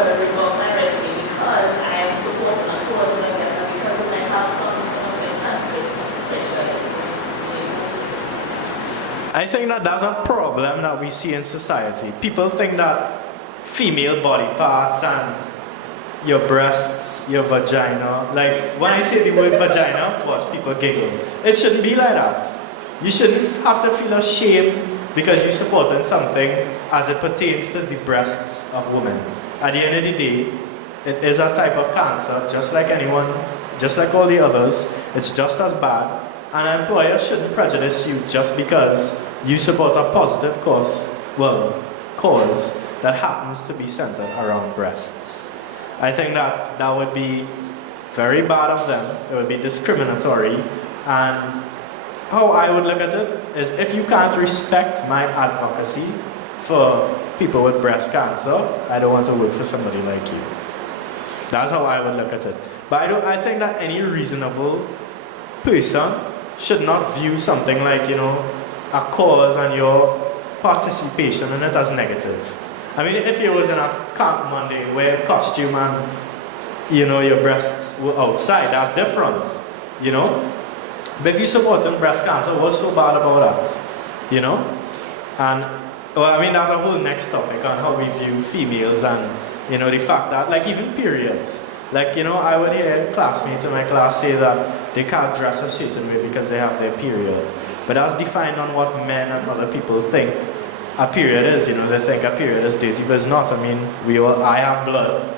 got to revoke my resume because I am supporting a cause and I get that because of my past stuff, it's going to make sense with I think that that's a problem that we see in society. People think that female body parts and your breasts, your vagina, like when I say the word vagina, watch people giggle. It shouldn't be like that. You shouldn't have to feel ashamed because you're supporting something as it pertains to the breasts of women. At the end of the day, it is a type of cancer, just like anyone, just like all the others. It's just as bad. And an employer shouldn't prejudice you just because you support a positive cause that happens to be centered around breasts. I think that would be very bad of them. It would be discriminatory. And how I would look at it is if you can't respect my advocacy for people with breast cancer, I don't want to work for somebody like you. That's how I would look at it. But I think that any reasonable person should not view something like, a cause and your participation in it as negative. I mean, if you was in a camp Monday, wear costume and, your breasts were outside, that's different, But if you supporting breast cancer, what's so bad about that, And, that's a whole next topic on how we view females and, the fact that, like, even periods. Like, I would hear classmates in my class say that they can't dress a certain way because they have their period. But that's defined on what men and other people think a period is. They think a period is dirty, but it's not. I mean, I have blood.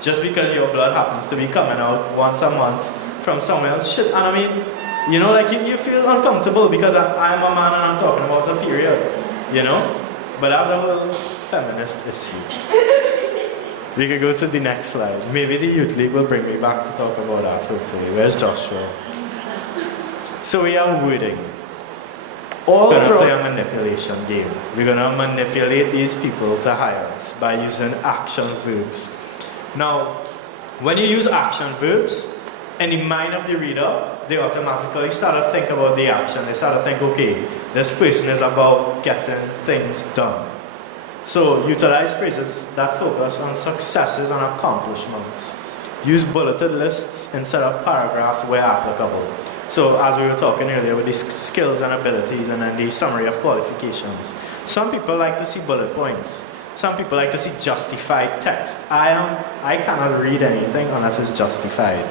Just because your blood happens to be coming out once a month from somewhere else, shit. And I mean, you feel uncomfortable because I'm a man and I'm talking about a period, But that's a whole feminist issue. We could go to the next slide. Maybe the Youth League will bring me back to talk about that, hopefully. Where's Joshua? So we are wording. We're going to play a manipulation game. We're going to manipulate these people to hire us by using action verbs. Now, when you use action verbs, in the mind of the reader, they automatically start to think about the action. They start to think, okay, this person is about getting things done. So, utilize phrases that focus on successes and accomplishments. Use bulleted lists instead of paragraphs where applicable. So, as we were talking earlier with these skills and abilities and then the summary of qualifications. Some people like to see bullet points. Some people like to see justified text. I cannot read anything unless it's justified.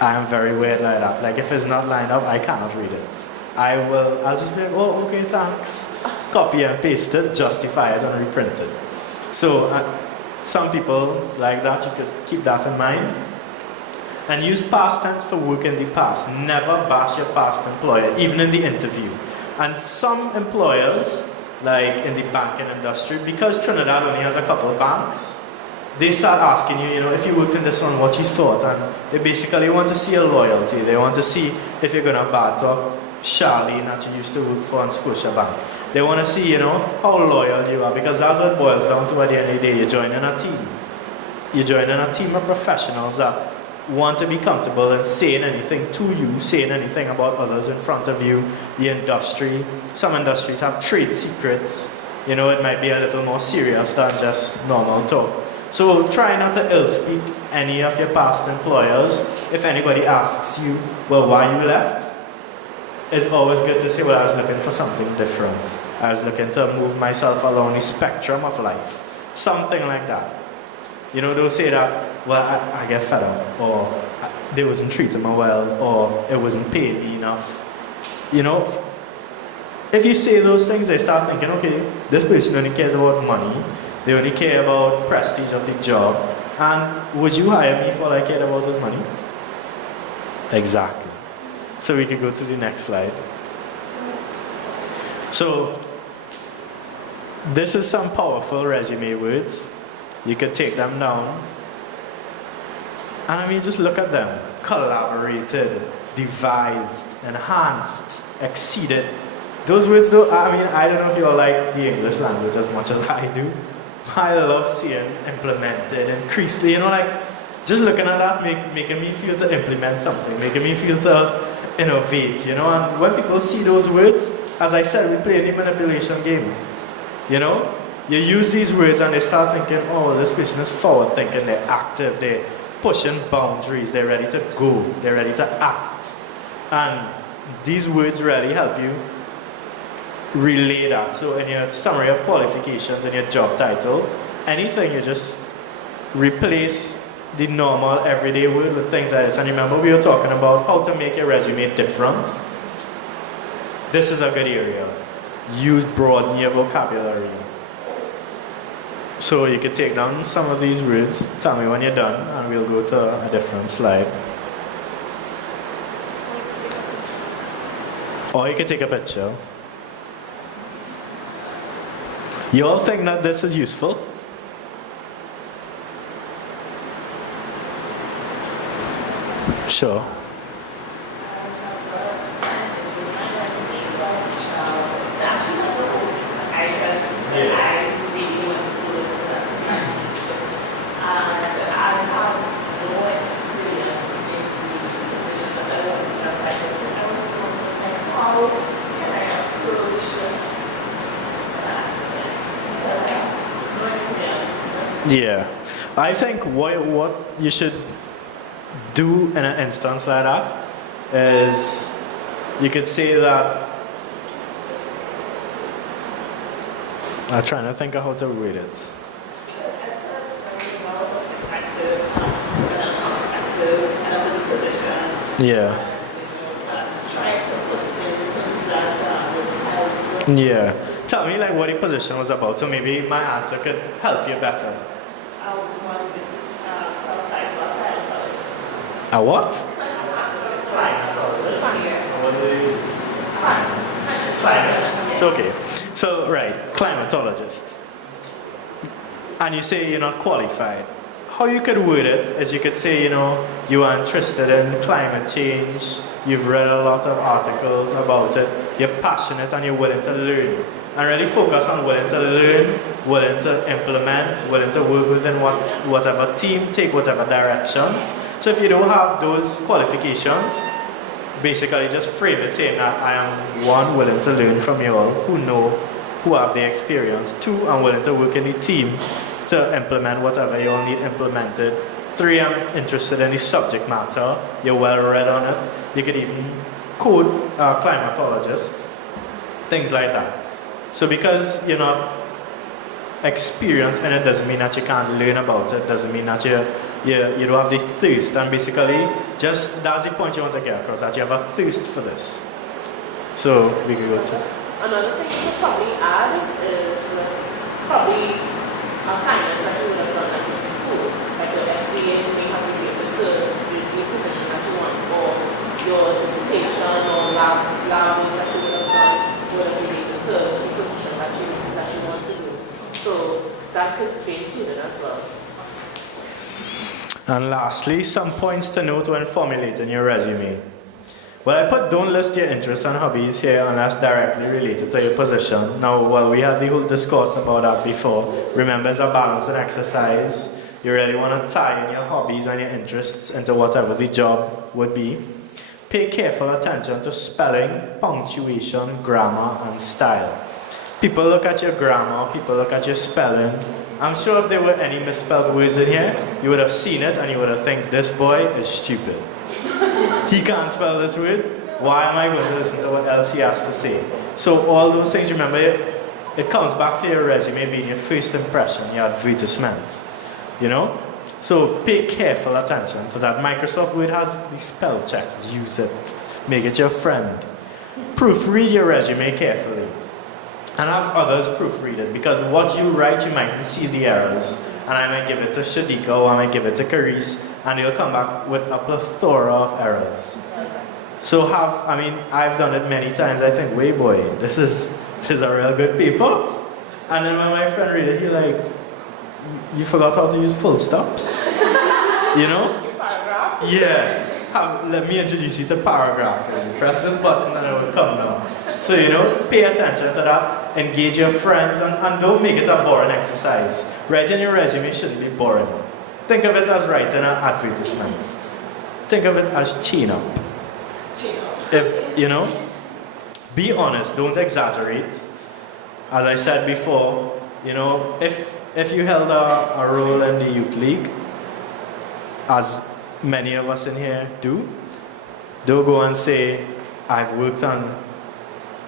I am very weird like that. Like, if it's not lined up, I cannot read it. I'll just be like, oh, okay, thanks. Copy and paste it, justify it, and reprint it. So, some people like that, you could keep that in mind. And use past tense for work in the past. Never bash your past employer, even in the interview. And some employers, like in the banking industry, because Trinidad only has a couple of banks, they start asking you, if you worked in this one, what you thought. And they basically want to see your loyalty. They want to see if you're going to bad talk Charlene that you used to work for in Scotiabank. They want to see, how loyal you are, because that's what it boils down to at the end of the day. You're joining a team. You're joining a team of professionals that want to be comfortable in saying anything to you, saying anything about others in front of you, the industry. Some industries have trade secrets. It might be a little more serious than just normal talk. So try not to ill-speak any of your past employers. If anybody asks you, well, why you left? It's always good to say, well, I was looking for something different. I was looking to move myself along the spectrum of life. Something like that. They'll say that, well, I get fed up, or they wasn't treating me well, or it wasn't paying me enough. If you say those things, they start thinking, okay, this person only cares about money. They only care about prestige of the job. And would you hire me if all I cared about was money? Exactly. So we could go to the next slide. So, this is some powerful resume words. You could take them down. And just look at them. Collaborated, devised, enhanced, exceeded. Those words though, I don't know if you all like the English language as much as I do. I love seeing implemented, increased, just looking at that, making me feel to implement something, making me feel to innovate, and when people see those words, as I said, we play the manipulation game, you use these words and they start thinking, oh, this person is forward thinking, they're active, they're pushing boundaries, they're ready to go, they're ready to act. And these words really help you relay that. So in your summary of qualifications, in your job title, anything, you just replace the normal everyday word with things like this. And remember, we were talking about how to make your resume different. This is a good area. Broaden your vocabulary. So you can take down some of these words, tell me when you're done, and we'll go to a different slide. Or you can take a picture. You all think that this is useful? Sure. Yeah, I think what you should do in an instance like that is you could say that, I'm trying to think of how to word it. Yeah. Yeah. Tell me like what the position was about, so maybe my answer could help you better. A what? Climatologist. Okay. So, right, climatologist. And you say you're not qualified. How you could word it is you could say, you know, you are interested in climate change, you've read a lot of articles about it, you're passionate and you're willing to learn. And really focus on willing to learn, willing to implement, willing to work within whatever team, take whatever directions. So if you don't have those qualifications, basically just frame it saying that I am one, willing to learn from you all who have the experience. Two, I'm willing to work in the team to implement whatever you all need implemented. Three, I'm interested in the subject matter. You're well read on it. You could even code climatologists, things like that. So because you're not experienced in it doesn't mean that you can't learn about it, doesn't mean that you don't have the thirst. And basically, just that's the point you want to get across, that you have a thirst for this. So we can go to... Another thing to probably add is probably assignments that you would have done like in school, like your SPAs may have related to the position that you want, or your dissertation or lab work that you would have done would have related to the position that you want to do. So that could be included as well. And lastly, some points to note when formulating your resume. Well, I put don't list your interests and hobbies here unless directly related to your position. Now, while we had the whole discourse about that before, remember it's a balancing exercise. You really want to tie in your hobbies and your interests into whatever the job would be. Pay careful attention to spelling, punctuation, grammar, and style. People look at your grammar, people look at your spelling. I'm sure if there were any misspelled words in here, you would have seen it and you would have think this boy is stupid. He can't spell this word. Why am I going to listen to what else he has to say? So all those things, remember, it comes back to your resume being your first impression, your advertisements, you know? So pay careful attention to that. Microsoft Word has the spell check. Use it. Make it your friend. Proofread your resume carefully. And have others proofread it, because what you write, you might see the errors. And I might give it to Shadika or I might give it to Carice, and they'll come back with a plethora of errors. So I've done it many times. I think, wait boy, this is a real good paper. And then when my friend read it, he like, you forgot how to use full stops? You know? Paragraph? Yeah. Let me introduce you to paragraph. You press this button and it will come down. So, you know, pay attention to that, engage your friends, and don't make it a boring exercise. Writing your resume shouldn't be boring. Think of it as writing an advertisement. Think of it as chain up. If, you know, be honest, don't exaggerate. As I said before, You know, if you held a role in the youth league, as many of us in here do, don't go and say, I've worked on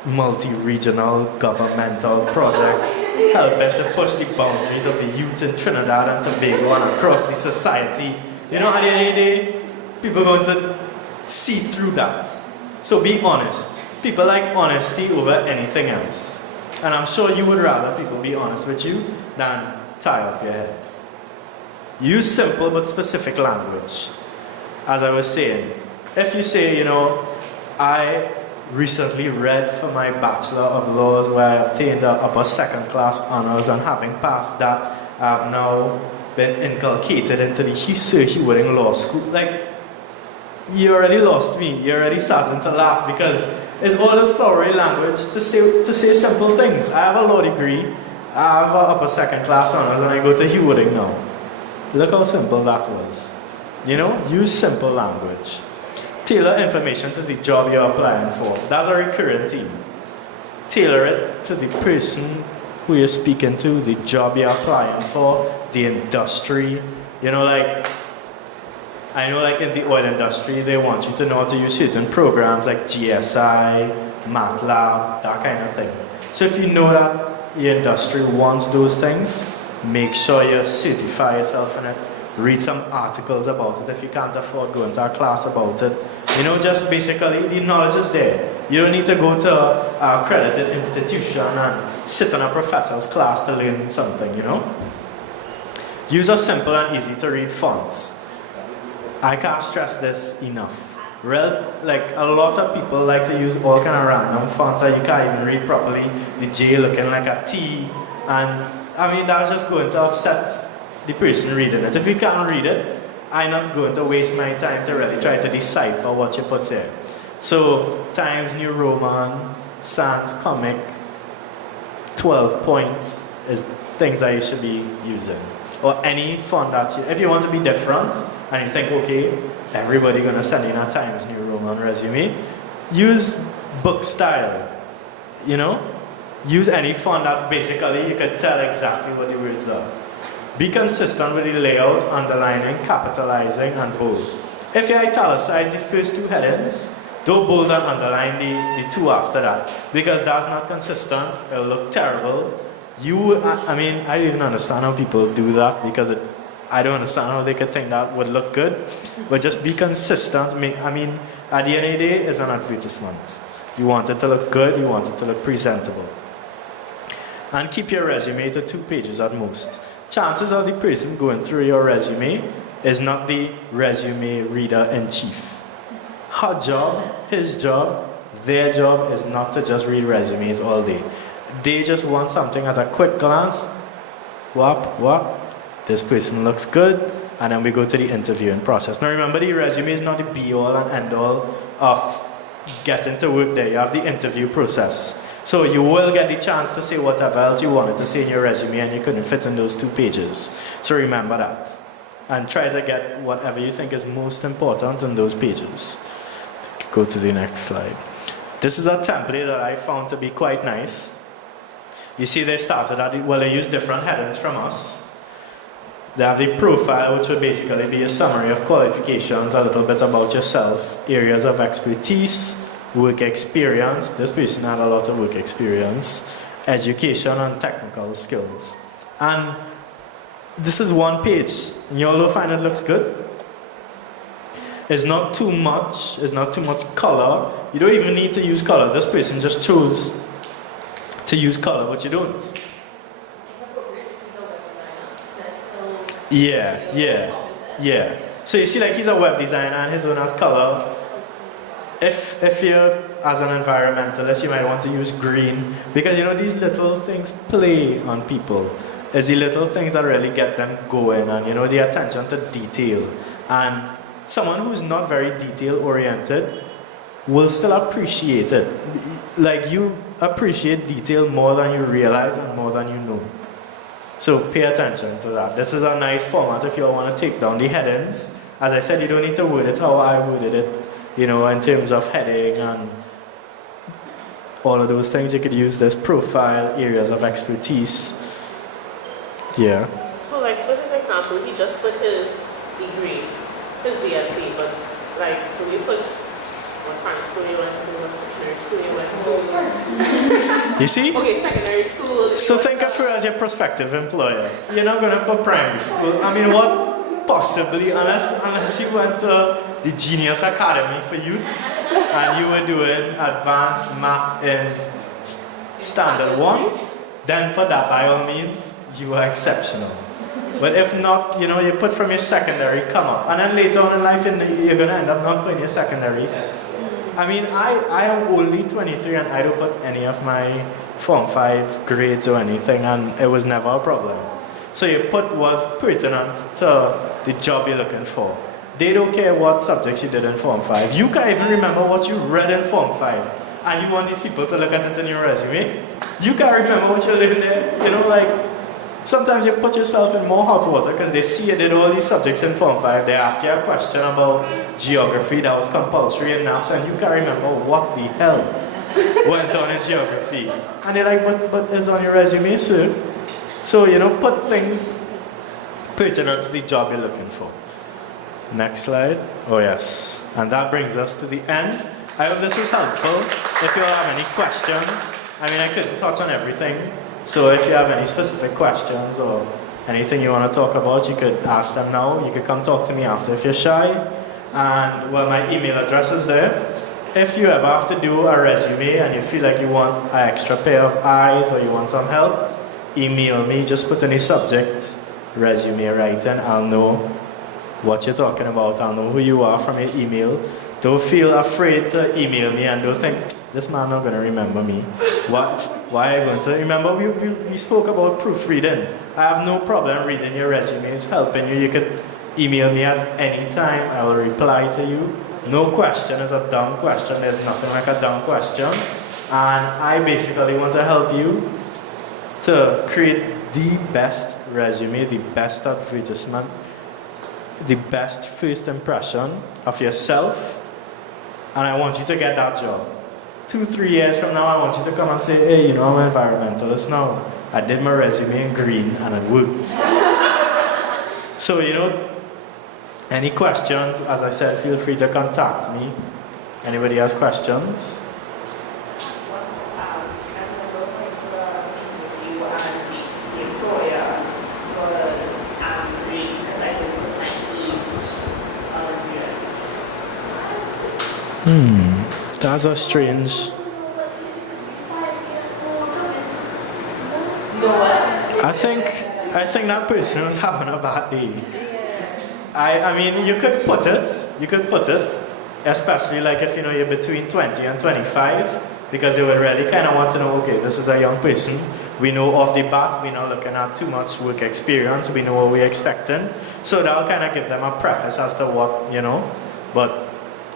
multi-regional governmental projects, helping to push the boundaries of the youth in Trinidad and Tobago and across the society. You know, at the end of the day, people are going to see through that. So be honest. People like honesty over anything else. And I'm sure you would rather people be honest with you than tie up your head. Use simple but specific language. As I was saying, if you say, you know, I recently read for my Bachelor of Laws where I obtained the upper second class honors, and having passed that, I've now been inculcated into the Sir Hewitting Law School. Like, you already lost me. You're already starting to laugh because it's all this flowery language to say simple things. I have a law degree, I have an upper second class honors, and I go to Hewitting now. Look how simple that was. You know, use simple language. Tailor information to the job you're applying for. That's a recurring theme. Tailor it to the person who you're speaking to, the job you're applying for, the industry. You know, like, I know like in the oil industry, they want you to know how to use certain programs like GSI, MATLAB, that kind of thing. So if you know that your industry wants those things, make sure you certify yourself in it. Read some articles about it if you can't afford going to a class about it. You know, just basically the knowledge is there. You don't need to go to an accredited institution and sit in a professor's class to learn something, you know. Use a simple and easy to read fonts. I can't stress this enough. Like a lot of people like to use all kind of random fonts that you can't even read properly. The J looking like a T, and I mean that's just going to upset the person reading it. If you can't read it, I'm not going to waste my time to really try to decipher what you put here. So Times New Roman, Sans Comic, 12 points is things that you should be using. Or any font that if you want to be different and you think, okay, everybody gonna send in a Times New Roman resume, use book style, you know? Use any font that basically you can tell exactly what the words are. Be consistent with the layout, underlining, capitalizing, and bold. If you italicize the first two headings, don't bold and underline the two after that, because that's not consistent, it'll look terrible. I mean, I don't even understand how people do that, because I don't understand how they could think that would look good. But just be consistent. I mean, at the end of the day, it's an advertisement. You want it to look good, you want it to look presentable. And keep your resume to 2 pages at most. Chances of the person going through your resume is not the resume reader-in-chief. Her job, his job, their job is not to just read resumes all day. They just want something at a quick glance. This person looks good, and then we go to the interviewing process. Now remember, the resume is not the be-all and end-all of getting to work there. You have the interview process. So you will get the chance to say whatever else you wanted to say in your resume, and you couldn't fit in those 2 pages. So remember that. And try to get whatever you think is most important in those pages. Go to the next slide. This is a template that I found to be quite nice. You see they started at they use different headings from us. They have the profile, which would basically be a summary of qualifications, a little bit about yourself, areas of expertise, work experience. This person had a lot of work experience, education and technical skills. And this is 1 page. You all find it looks good? It's not too much color. You don't even need to use color. This person just chose to use color, but you don't. Yeah. So you see, like, he's a web designer and his own has color. If you're, as an environmentalist, you might want to use green, because you know these little things play on people. It's the little things that really get them going, and you know, the attention to detail. And someone who's not very detail oriented will still appreciate it. Like, you appreciate detail more than you realize and more than you know. So pay attention to that. This is a nice format if you want to take down the headings. As I said, you don't need to word it how I worded it, you know, in terms of heading and all of those things. You could use this profile, areas of expertise. Yeah. So like for this example, he just put his degree, his BSc, but like do we put what primary school you went to, what secondary school you went to? You see? Okay, secondary school. So think of her as your prospective employer. You're not going to put primary school. I mean, what possibly, unless you went to the Genius Academy for Youths and you were doing advanced math in standard 1, then put that by all means, you are exceptional. But if not, you know, you put from your secondary, come up. And then later on in life, you're going to end up not putting your secondary. I mean, I am only 23 and I don't put any of my Form 5 grades or anything, and it was never a problem. So you put what's pertinent to the job you're looking for. They don't care what subjects you did in Form 5. You can't even remember what you read in Form 5. And you want these people to look at it in your resume. You can't remember what you learned there. You know, like, sometimes you put yourself in more hot water because they see you did all these subjects in Form 5. They ask you a question about geography that was compulsory in NAPS, and you can't remember what the hell went on in geography. And they're like, but it's on your resume, sir. So, you know, put things pertinent to the job you're looking for. Next slide. Oh, yes. And that brings us to the end. I hope this was helpful. If you all have any questions, I mean, I couldn't touch on everything. So if you have any specific questions or anything you want to talk about, you could ask them now. You could come talk to me after if you're shy. And, well, my email address is there. If you ever have to do a resume and you feel like you want an extra pair of eyes or you want some help, email me. Just put in the subject, resume writing. I'll know what you're talking about. I'll know who you are from your email. Don't feel afraid to email me and don't think, this man not going to remember me. What? Why are you going to? Remember, we spoke about proofreading. I have no problem reading your resume. It's helping you. You could email me at any time. I will reply to you. No question is a dumb question. There's nothing like a dumb question. And I basically want to help you to create the best resume, the best advertisement, the best first impression of yourself. And I want you to get that job. 2-3 years from now, I want you to come and say, hey, you know, I'm an environmentalist now. I did my resume in green and it worked. So, you know, any questions, as I said, feel free to contact me. Anybody has questions? I remember going to the interview and the employer was angry because I didn't put my age on the resume. That's a strange. I think that person was having a bad day. I mean, you could put it, especially like if you know you're between 20 and 25, because they would really kind of want to know, okay, this is a young person. We know off the bat, we're not looking at too much work experience, we know what we're expecting. So that'll kind of give them a preface as to what, you know. But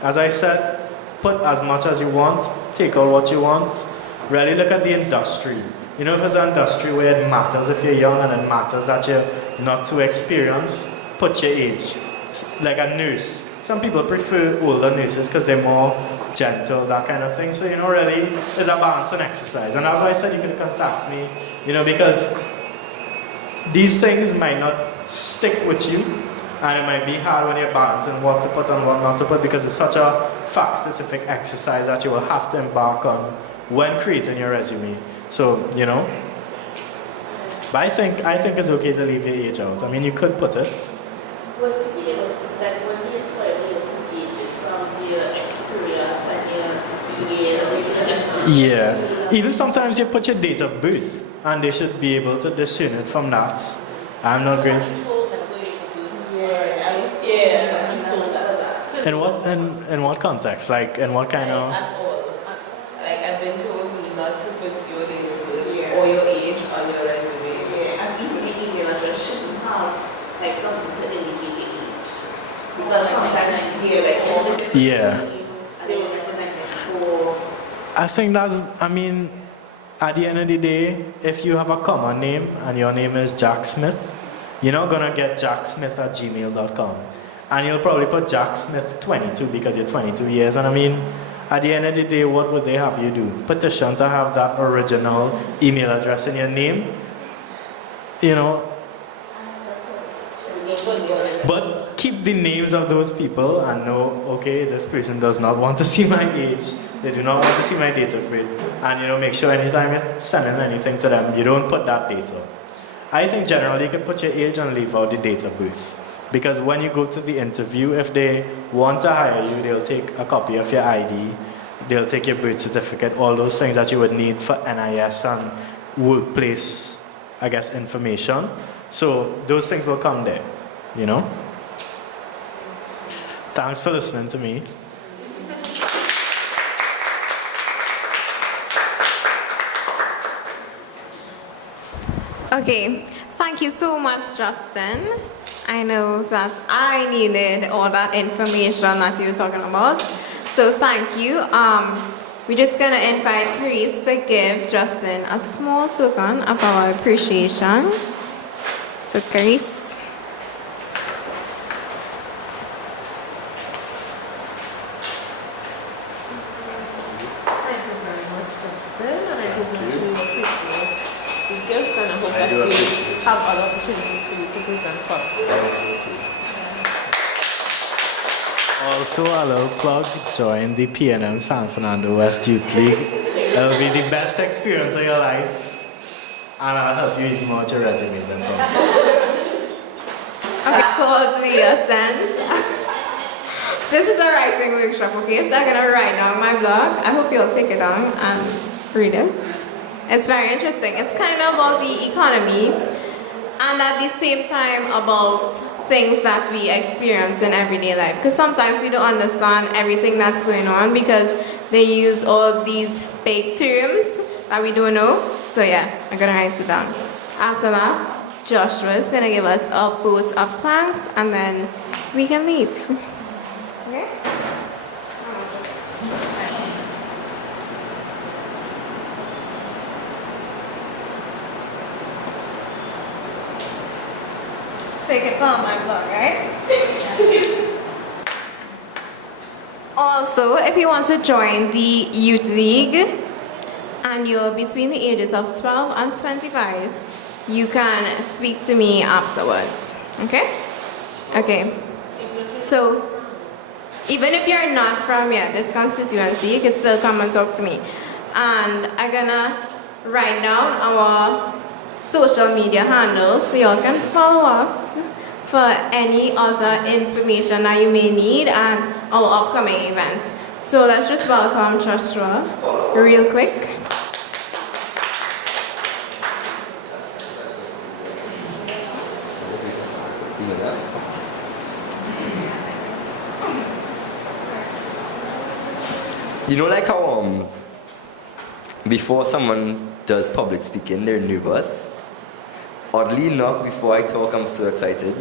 as I said, put as much as you want, take out what you want. Really look at the industry. You know, if it's an industry where it matters if you're young and it matters that you're not too experienced, put your age. Like a nurse. Some people prefer older nurses because they're more gentle, that kind of thing. So, you know, really, it's a balance and exercise. And that's why I said you can contact me, you know, because these things might not stick with you. And it might be hard when you're balancing what to put and what not to put, because it's such a fact-specific exercise that you will have to embark on when creating your resume. So, you know. But I think it's okay to leave your age out. I mean, you could put it. Would you be able to, that when the employer be able to gauge it from your experience and your years? Yeah. Even sometimes you put your date of birth, and they should be able to discern it from that. I'm not great. In what context? Like, in what kind of? At all. Like, I've been told not to put your date of birth or your age on your resume. Yeah, and even the email address shouldn't have like something to indicate your age. Because sometimes you hear like, Yeah. and they will recommend it for. I think that's, I mean, at the end of the day, if you have a common name and your name is Jack Smith, you're not gonna get jacksmith@gmail.com. And you'll probably put Jack Smith 22 because you're 22 years. And I mean, at the end of the day, what would they have you do? Petition to have that original email address in your name? You know, for the others. But keep the names of those people and know, okay, this person does not want to see my age. They do not want to see my date of birth. And make sure anytime you're sending anything to them, you don't put that data. I think generally you can put your age and leave out the date of birth. Because when you go to the interview, if they want to hire you, they'll take a copy of your ID, they'll take your birth certificate, all those things that you would need for NIS and workplace, I guess, information. So those things will come there, Thanks for listening to me. Okay, thank you so much, Justin. I know that I needed all that information that you were talking about. So thank you. We're just gonna invite Chris to give Justin a small token of our appreciation. So Chris. Thank you very much, Justin, and I hope that you appreciate the gift, and I hope that do we appreciate it. have other opportunities for you to present first. Also, a little plug, join the PNM San Fernando West Youth League. It'll be the best experience of your life, and I'll help you even out your resumes and things. Okay, it's called the Sense. This is a writing workshop, okay? So I'm gonna write down my blog. I hope you'll take it down and read it. It's very interesting. It's kind of about the economy and at the same time about things that we experience in everyday life. Because sometimes we don't understand everything that's going on because they use all these big terms that we don't know. So yeah, I'm gonna write it down. After that, Joshua is gonna give us a vote of thanks and then we can leave. Okay? So you can follow my blog, right? Also, if you want to join the Youth League and you're between the ages of 12 and 25, you can speak to me afterwards. Okay? Okay. So, even if you're not from here, this constituency, you can still come and talk to me. And I'm gonna write down our social media handles so y'all can follow us for any other information that you may need and our upcoming events. So let's just welcome Joshua real quick. Like how before someone does public speaking, they're nervous. Oddly enough, before I talk, I'm so excited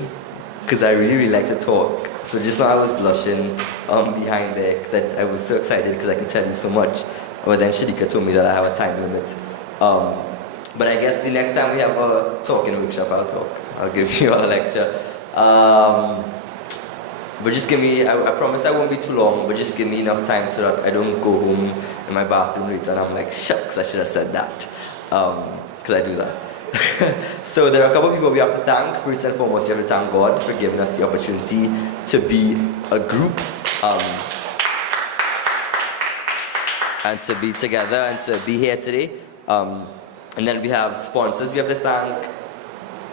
because I really like to talk. So just now I was blushing behind there because I was so excited because I can tell you so much. But then Shadika told me that I have a time limit. But I guess the next time we have a talking workshop, I'll talk. I'll give you a lecture. But just give me, I promise I won't be too long, but just give me enough time so that I don't go home in my bathroom later and I'm like, shucks, I should have said that. Because I do that. So there are a couple of people we have to thank. First and foremost, we have to thank God for giving us the opportunity to be a group and to be together and to be here today. And then we have sponsors. We have to thank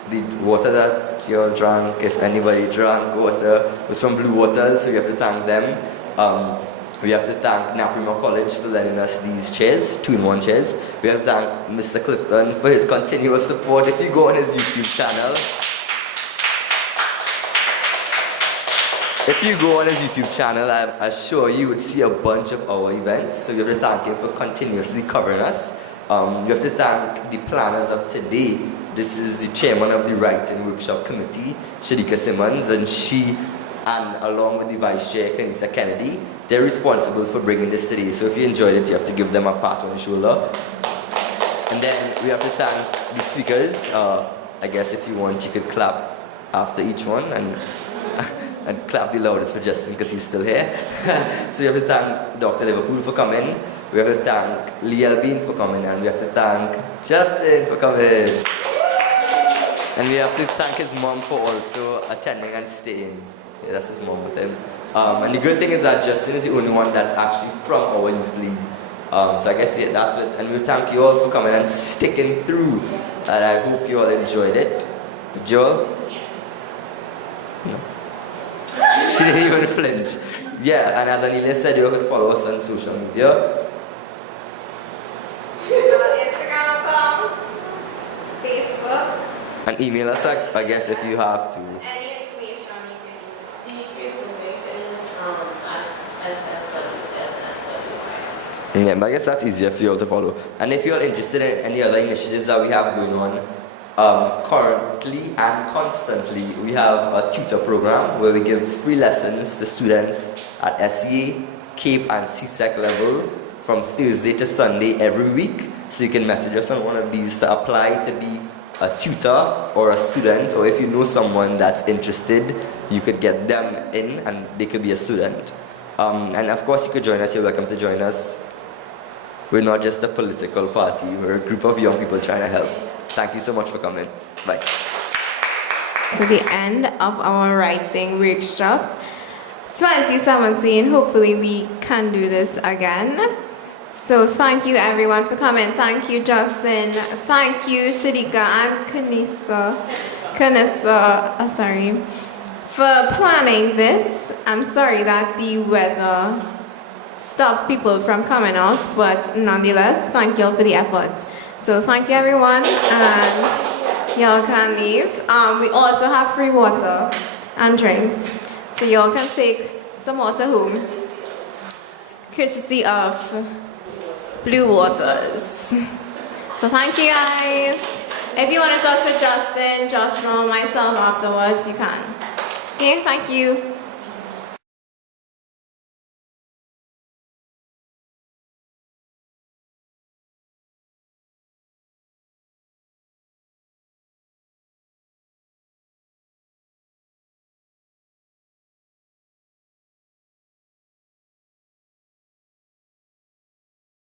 the water that you all drank. If anybody drank water, it was from Blue Waters, so we have to thank them. We have to thank Naprima College for lending us these chairs, 2-in-1 chairs. We have to thank Mr. Clifton for his continuous support. If you go on his YouTube channel, I'm sure you would see a bunch of our events. So we have to thank him for continuously covering us. We have to thank the planners of today. This is the chairman of the Writing Workshop Committee, Shadika Simmons, and she, and along with the vice chair, Kanisa Kennedy, they're responsible for bringing this today. So if you enjoyed it, you have to give them a pat on the shoulder. And then we have to thank the speakers. I guess if you want, you could clap after each one and clap the loudest for Justin because he's still here. So we have to thank Dr. Liverpool for coming. We have to thank Lee Albin for coming, and we have to thank Justin for coming. And we have to thank his mom for also attending and staying. Yeah, that's his mom with him. And the good thing is that Justin is the only one that's actually from our youth league. So I guess yeah, that's what, and we thank you all for coming and sticking through. And I hope you all enjoyed it. Joel? No. She didn't even flinch. Yeah, and as Anelia said, you could follow us on social media. Instagram account, Facebook, And email us, I guess, if you have to. any information you can The Facebook link is at SFWSFWI. Yeah, but I guess that's easier for you all to follow. And if you're interested in any other initiatives that we have going on, currently and constantly, we have a tutor program where we give free lessons to students at SEA, CAPE, and CSEC level from Thursday to Sunday every week. So you can message us on one of these to apply to be a tutor or a student, or if you know someone that's interested, you could get them in and they could be a student. And of course, you could join us. You're welcome to join us. We're not just a political party. We're a group of young people trying to help. Thank you so much for coming. Bye. to the end of our writing workshop 2017. Hopefully we can do this again. So thank you everyone for coming. Thank you Justin. Thank you Shadika and Kanisa for planning this. I'm sorry that the weather stopped people from coming out, but nonetheless, thank you all for the effort. So thank you everyone, and y'all can leave. We also have free water and drinks, so y'all can take some water home, courtesy of Blue Waters. So thank you guys. If you want to talk to Justin, Joshua, myself afterwards, you can. Okay, thank you.